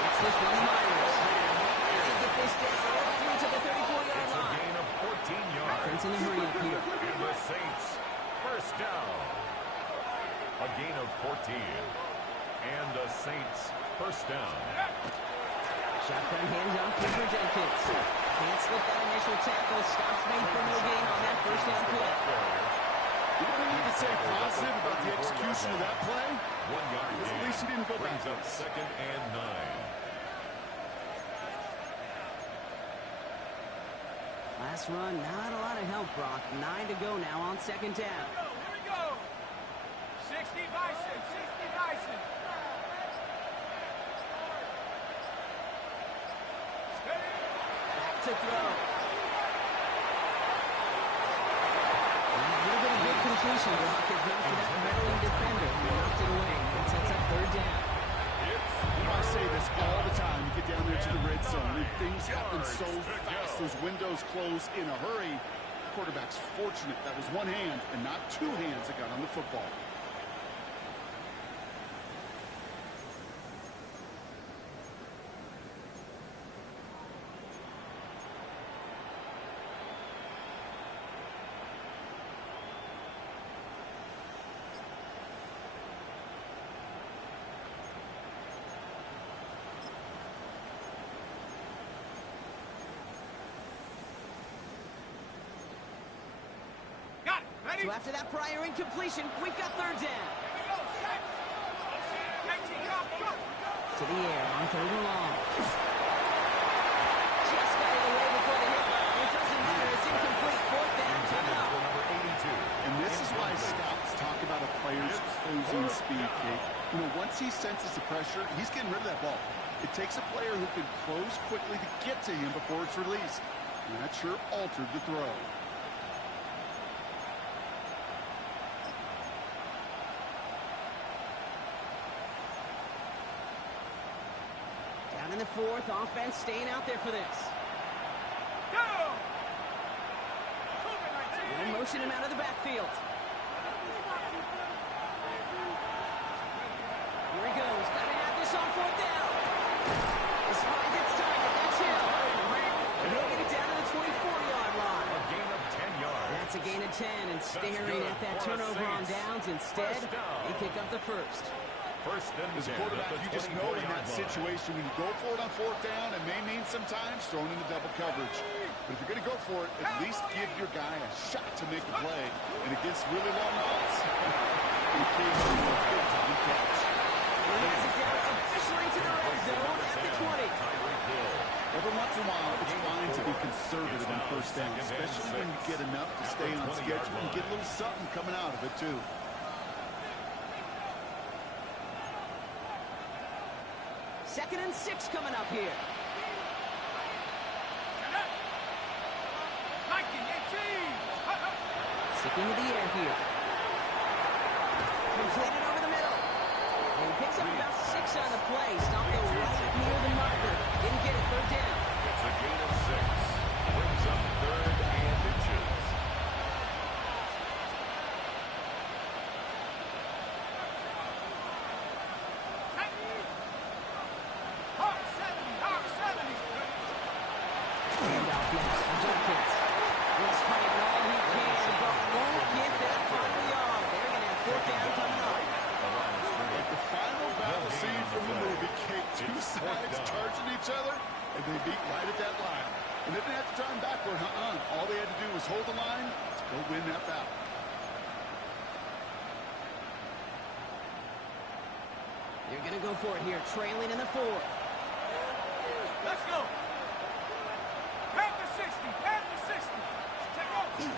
It's this one to Myers. And they get this down all through to the 34-yard It's a line. gain of 14 yards. Offense in the hurry up here. And the Saints, first down. A gain of 14. And the Saints, first down. Shotgun handoff here for Jenkins. Can't slip that initial tackle. Stops made for no gain on that first down play. You know what I need to say positive about the execution of that play? 1 yard gain. At least he didn't go Brings up backwards. 2nd and 9. Last run, not a lot of help, Brock. 9 to go now on second down. Here we go. 60 Bison, 60 Bison. Back to throw. And a little bit of big completion, Brock, is not for that Maryland defender. He knocked it away. It sets up third down. You know, I say this all the time. You get down there to the red zone, and things happen so fast. Those windows close in a hurry. Quarterback's fortunate that was one hand and not two hands that got on the football. Got it. Ready? So after that prior incompletion, we've got third down. Here we go. Set. 19, go. To the air on third and long. Just got it away before the hit. It doesn't matter. It's incomplete. Fourth down coming up. For number 82. And this is why scouts talk about a player's closing speed, Kate. You know, once he senses the pressure, he's getting rid of that ball. It takes a player who can close quickly to get to him before it's released. And that sure altered the throw. Down in the fourth, offense staying out there for this. Go. Move it, 19. And motion him out of the backfield. Here he goes. Gotta have this on fourth down. This finds its target. That's Hill. And he'll get it down to the 24-yard line. A gain of 10 yards. That's a gain of 10, and staring at that turnover on downs. Instead, they pick up the first. First and As a 10 quarterback, at the you just know in 24-yard that line. situation, when you go for it on fourth down, it may mean sometimes throwing into double coverage. But if you're going to go for it, at least give your guy a shot to make a play. And against really long odds, he came in with a big-time catch. And he has it down officially to the red zone at the 20. Tyreek Hill. Every once in a while, it's fine to be conservative on first down, especially when you get enough to stay on schedule and get a little something coming out of it, too. Second and 6 coming up here. Sticking to the air here. Completed over the middle. And he picks up about 6 on the play. Stopped it right near the marker. Didn't get it. Third down. It's a gain of 6. Brings up 3rd and inches. Handoff now to Jenkins. He's fighting all he can, but won't get that final yard. They're going to have fourth down coming up. Like the final battle scene from the movie, Kate, two sides charging each other, and they beat right at that line. And they didn't have to turn backward, All they had to do was hold the line to go win that battle. They're going to go for it here, trailing in the fourth. Let's go. Grab the 60. Grab the 60. Take off. And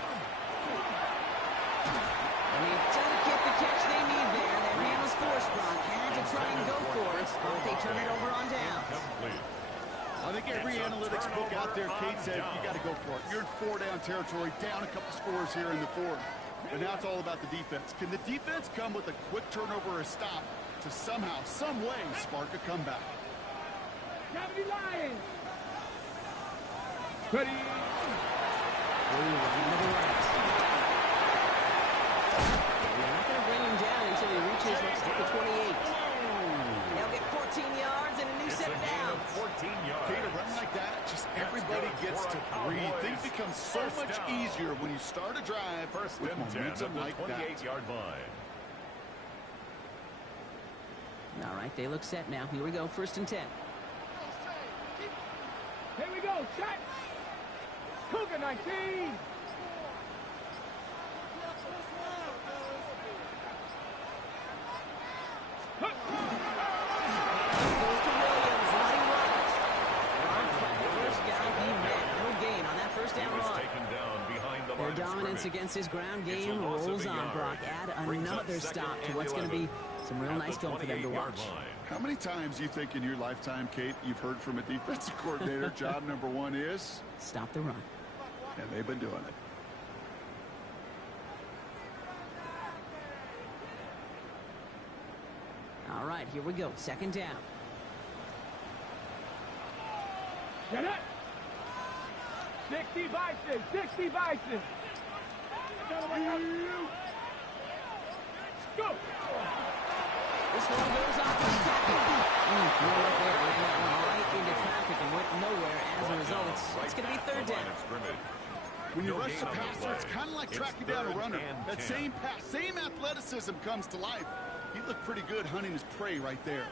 they don't get the catch they need there. That man was forced, Brock. Had to try got there, Kate said, you got to go for it. You're in 4-down territory, down a couple scores here in the fourth. But now it's all about the defense. Can the defense come with a quick turnover or a stop to somehow, some way, spark a comeback? Gravity Lions. Ready. Running to the right. They're not going to bring him down until he reaches, looks like the 28. They'll get 14 yards and a new set of downs. 14 yards. Kate, a run like that, just everybody gets to breathe. Things become so much easier when you start a drive with momentum like that. 28-yard line. All right, they look set now. Here we go, 1st and 10. Here we go. Shot. Cougar 19. Their dominance against his ground game rolls on. Brock, add another stop to what's going to be some real nice film for them to watch. How many times do you think in your lifetime, Kate, you've heard from a defensive coordinator, job number 1 is? Stop the run. And they've been doing it. All right, here we go. 2nd down. Get it. 60 Bison. 60 Bison. Go. This one goes off the tackle. No look there. Ran that one right into traffic and went nowhere. As a result, it's going to be 3rd down. When you rush the passer, it's kind of like tracking down a runner. That same pass, same athleticism comes to life. He looked pretty good hunting his prey right there.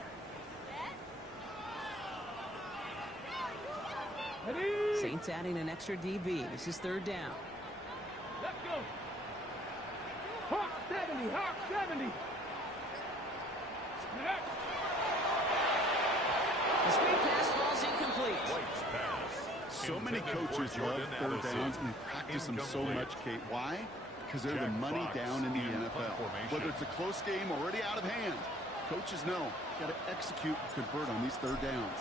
Saints adding an extra DB. This is 3rd down. Let's go. Hawk 70. Hawk 70. The screen pass falls incomplete. So many coaches love 3rd downs and they practice them so much, Kate. Why? Because they're the money down in the NFL. Whether it's a close game already out of hand, coaches know got to execute and convert on these 3rd downs.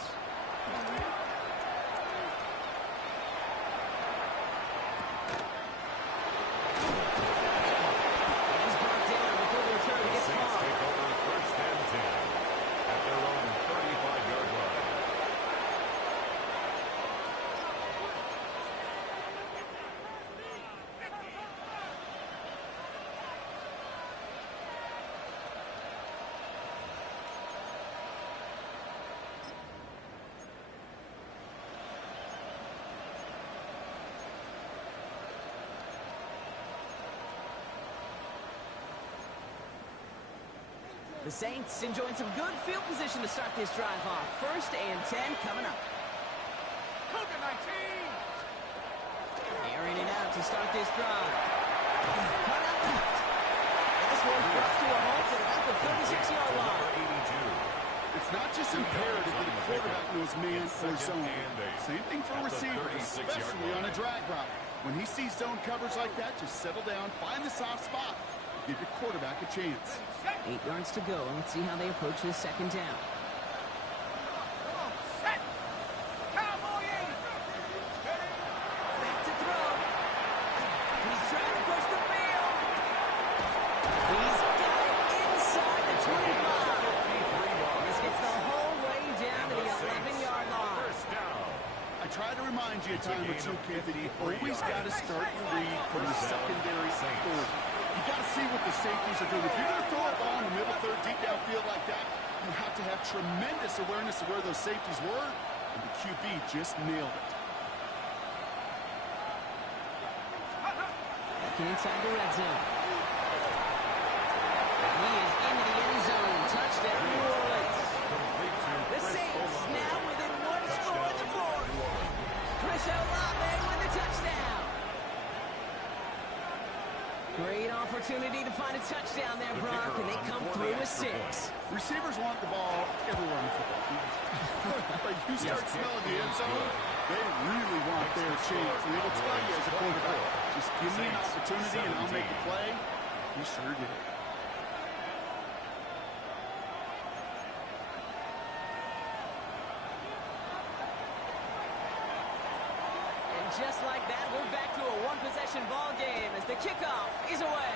The Saints enjoying some good field position to start this drive off. 1st and 10 coming up. Cougar 19. Airing it out to start this drive. Cut out left. This one's brought to a halt at about the 36-yard line. It's not just imperative that a quarterback knows man or zone. Same thing for a receiver, especially on a drag route. When he sees zone coverage like that, just settle down, find the soft spot, give your quarterback a chance. 8 yards to go. Let's see how they approach this 2nd down. Set. Cowboy 80. Back to throw. He's trying to push the field. He's got it inside the 25. This gets the whole way down to the 11-yard line. I try to remind you a time or two, Kate, that you always got to start your read from the secondary forward. You got to see what the safeties are doing. If you're going to throw a ball in the middle third, deep downfield like that, you have to have tremendous awareness of where those safeties were, and the QB just nailed it. Back inside the red zone. He is into the end zone. Touchdown, New Orleans. The Saints now within 1 score in the 4th. Chris Olave with the touchdown. Great opportunity to find a touchdown there, Brock, and they come through with 6. Receivers want the ball everywhere on the football field. But you start smelling the end zone, they really want their chance. And they will tell you as a quarterback, just give me an opportunity and I'll make a play. He sure did. just like that, we're back to a one-possession ball game as the kickoff is away.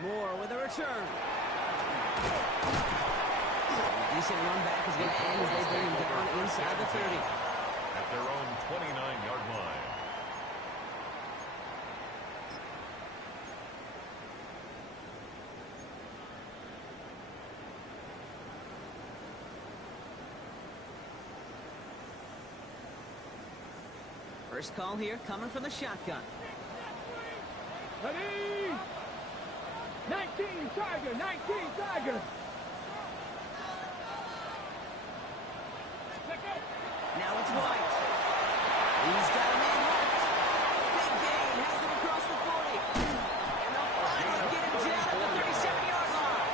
Moore with a return. Decent run back is going to end as they bring him down inside the 30. At their own 29-yard line. First call here coming from the shotgun. Ready? 19 Tiger, 19 Tiger. Now it's White. He's got a man hooked. Big gain, has him across the 40. And they'll finally get him down at the 37-yard line.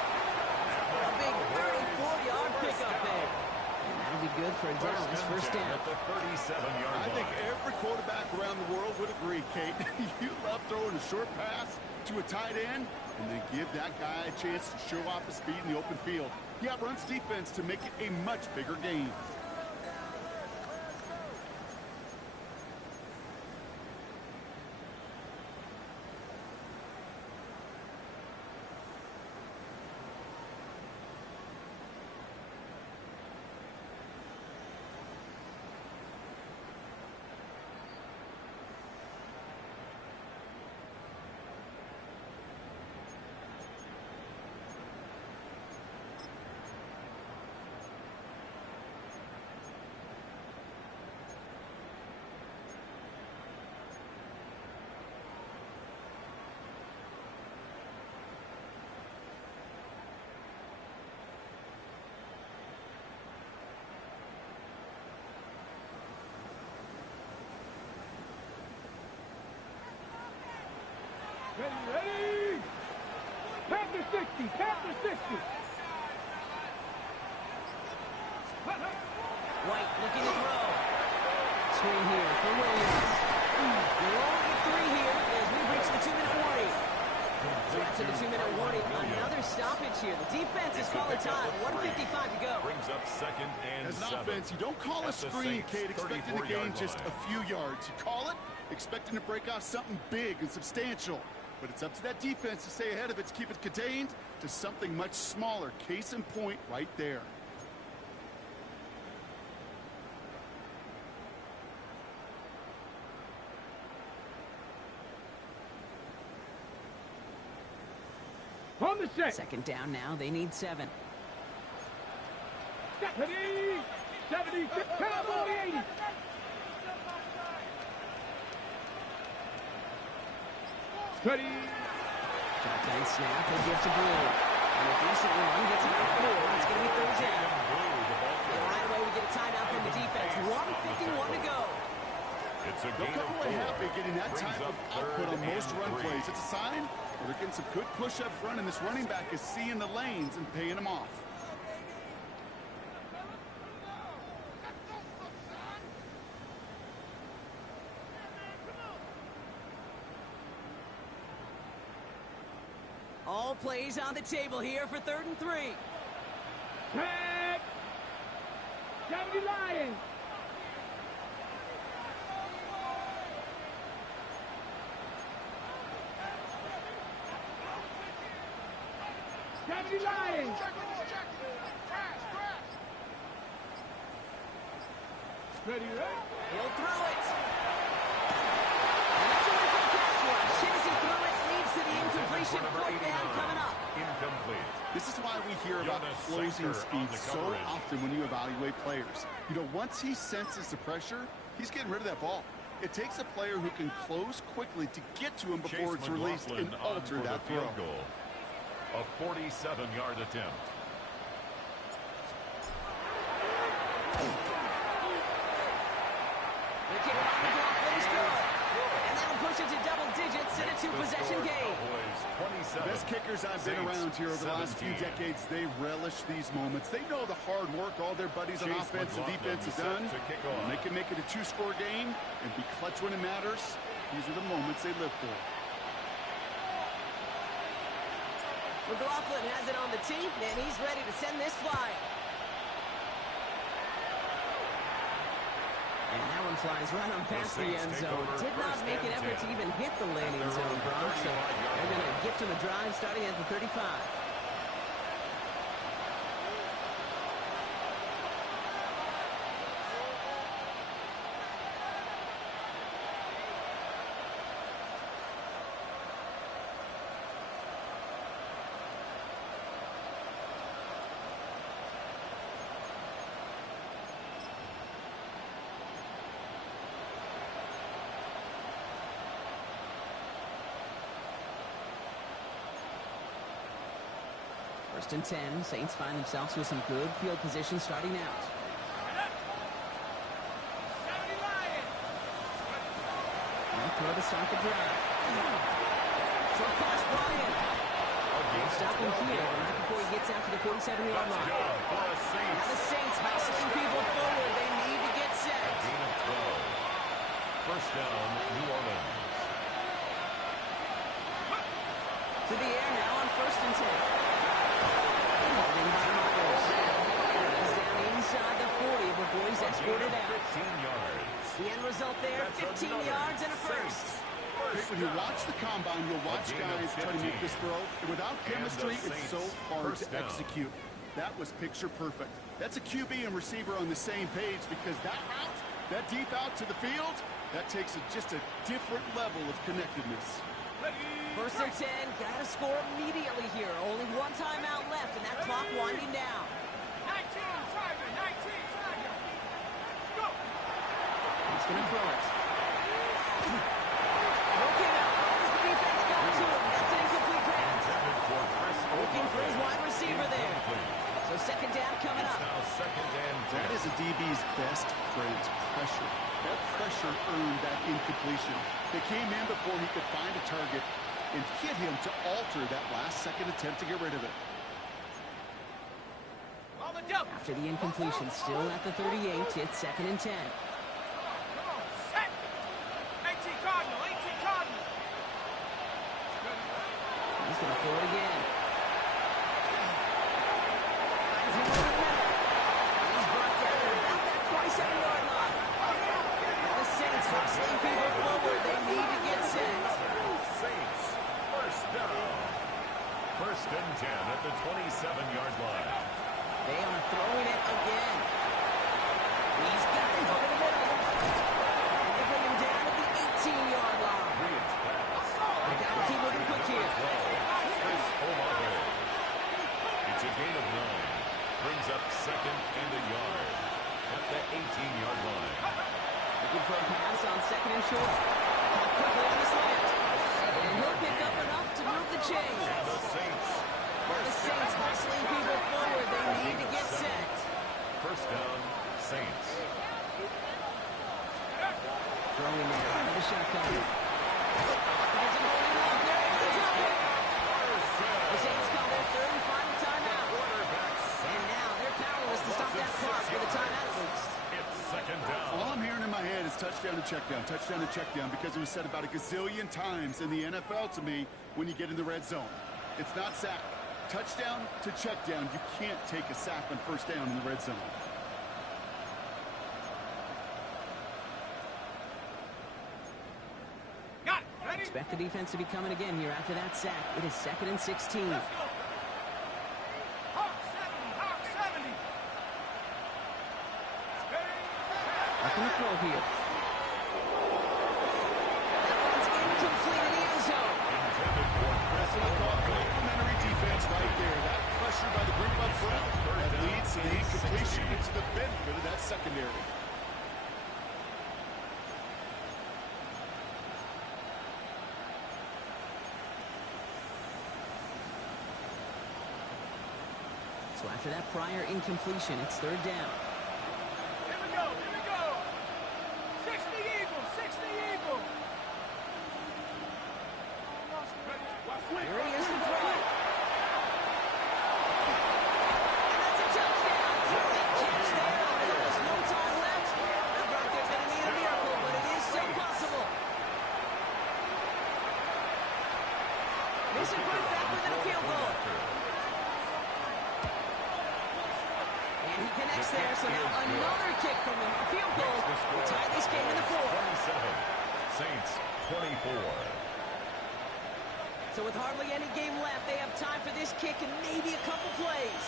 A big 30-40-yard pickup there. And that'll be good for a down. It's first down. At the 37-yard line. I think every quarterback around the world would agree, Kate. You love throwing a short pass to a tight end and then give that guy a chance to show off his speed in the open field. He outruns defense to make it a much bigger gain. Ready? Panther 60, Panther 60. White looking to throw. Screen here for Williams. We're only at 3 here as we reach the 2-minute warning. So after the 2-minute warning, another stoppage here. The defense is calling time. 1:55 to go. Brings up second and As an 7. offense, you don't call a screen, Kate, expecting to gain just a few yards. You call it expecting to break off something big and substantial. But it's up to that defense to stay ahead of it, to keep it contained to something much smaller. Case in point right there. On the set. Second down now. They need 7. Ready? 70, Cowboy 80. Ready? Shotgun snap. He'll give to Blue. And a decent run gets him at 4. It's going to be third down. And right away we get a timeout from the defense. 1:51 to go. It's a They'll gain come of away 4. happy getting that Brings type of up output on third most and run 3. plays. It's a sign that they're getting some good push up front, and this running back is seeing the lanes and paying them off. All plays on the table here for 3rd and 3. Tag. 70 Lions. Lions. Ready, right? He'll throw it. And that's away from the pass rush. As he threw it, leads to the incompletion. 4th down coming up. Incomplete. This is why we hear about Jonas closing Sanker on speed the so coverage. often when you evaluate players. You know, once he senses the pressure, he's getting rid of that ball. It takes a player who can close quickly to get to him before it's released and alter that throw. Field goal. A 47-yard attempt. The kick on the block is good. And that'll push it to double digits in a 2-possession game. The best kickers I've been around here over the last few decades, they relish these moments. They know the hard work all their buddies on offense and defense have done. When they can make it a 2-score game and be clutch when it matters, these are the moments they live for. McLaughlin has it on the tee, and he's ready to send this flying. And that one one flies right on past the end zone. Did not make an effort to even hit the landing zone, Bronx. So they're going to gift him a drive starting at the 35. First and 10. Saints find themselves with some good field position starting out. Now throw to start the drive. Short pass, Bryant. They'll stop him here right before he gets out to the 47-yard line. Now the Saints hustling people forward. They need to get set. First down, New Orleans. To the air now on first and 10. Holding by Myers. He's down inside the 40 before he's escorted out. 15 yards. The end result there, 15 yards and a first. When you watch the combine, you'll watch guys try to make this throw. And without chemistry, it's so hard to execute. That was picture perfect. That's a QB and receiver on the same page because that route, that deep out to the field, that takes just a different level of connectedness. First and 10, gotta score immediately here. Only one timeout left, and that clock winding down. 19, Tiger, 19, Tiger. Go. He's gonna throw it. Okay, now, how does the defense got to him? That's an incomplete pass. Looking for his wide receiver there. So second down coming up. Now second and 10. That is a DB's best friend, pressure. That pressure earned that incompletion. They came in before he could find a target and hit him to alter that last-second attempt to get rid of it. After the incompletion, still at the 38, it's second and 10. Come on, set. 18 Cardinal, 18 Cardinal. He's going to throw it again. Finds him over the middle. He's brought down at about that 27-yard line. Now the Saints hustling people forward. They need to get set. Saints, first down. First and 10 at the 27-yard line. They are throwing it again. He's got it over the middle. And they bring him down at the 18-yard line. They got to keep moving quick here. It's a gain of 9. Brings up second and a yard at the 18-yard line. Looking for a pass on second and short. Caught quickly on the slant. And he'll pick up enough to move the chains. The Saints. Now the Saints hustling people forward. They need to get set. First down, Saints. Throwing there out of the shotgun. There's a holding up. They're able to drop it. The Saints call their third and final timeout. And now they're powerless to stop that clock with a timeout at least. It's second down. All I'm hearing in my head is touchdown and check down, because it was said about a gazillion times in the NFL to me when you get in the red zone. It's not sack. Touchdown to check down. You can't take a sack on first down in the red zone. Got it. Ready? Expect the defense to be coming again here after that sack. It is second and 16. Let's go. Hawk 70, Hawk 70. Looking to throw here. That one's incomplete in the end zone. That's what I call complimentary defense right there. That pressure by the group up front, that leads to the incompletion and to the benefit of that secondary. So after that prior incompletion, it's third down. Here we go, here we go. 60 Eagle, 60 Eagle. Here he is to throw it. And that's a touchdown. Great catch there. There's no time left. Now Brock, they're going to need a miracle, but it is still possible. Mission put it back within a field goal. And he connects mistakes there, so now another kick from him. A field goal will tie this game in the fourth. 27, Saints 24. So with hardly any game left, they have time for this kick and maybe a couple plays.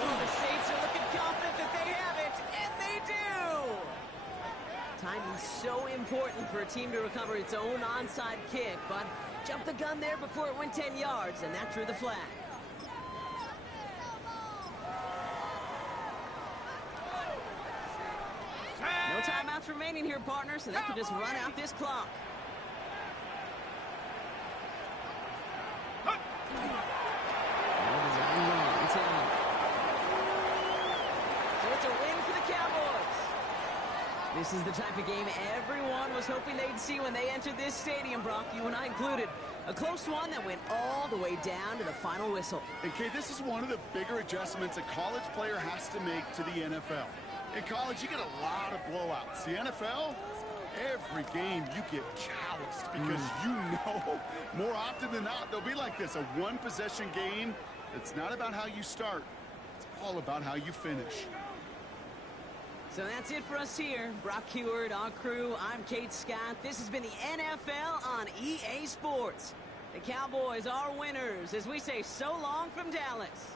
Oh, the Saints are looking confident that they have it, and they do! Timing's so important for a team to recover its own onside kick, but jumped the gun there before it went 10 yards, and that drew the flag. No timeouts remaining here, partners, so that could just run out this clock. So it's a win for the Cowboys. This is the type of game everyone was hoping they'd see when they entered this stadium, Brock, you and I included. A close one that went all the way down to the final whistle. And, Kay, this is one of the bigger adjustments a college player has to make to the NFL. In college, you get a lot of blowouts. The NFL, every game you get calloused because you know more often than not they'll be like this, a one-possession game. It's not about how you start. It's all about how you finish. So that's it for us here. Brock Heward, our crew, I'm Kate Scott. This has been the NFL on EA Sports. The Cowboys are winners as we say so long from Dallas.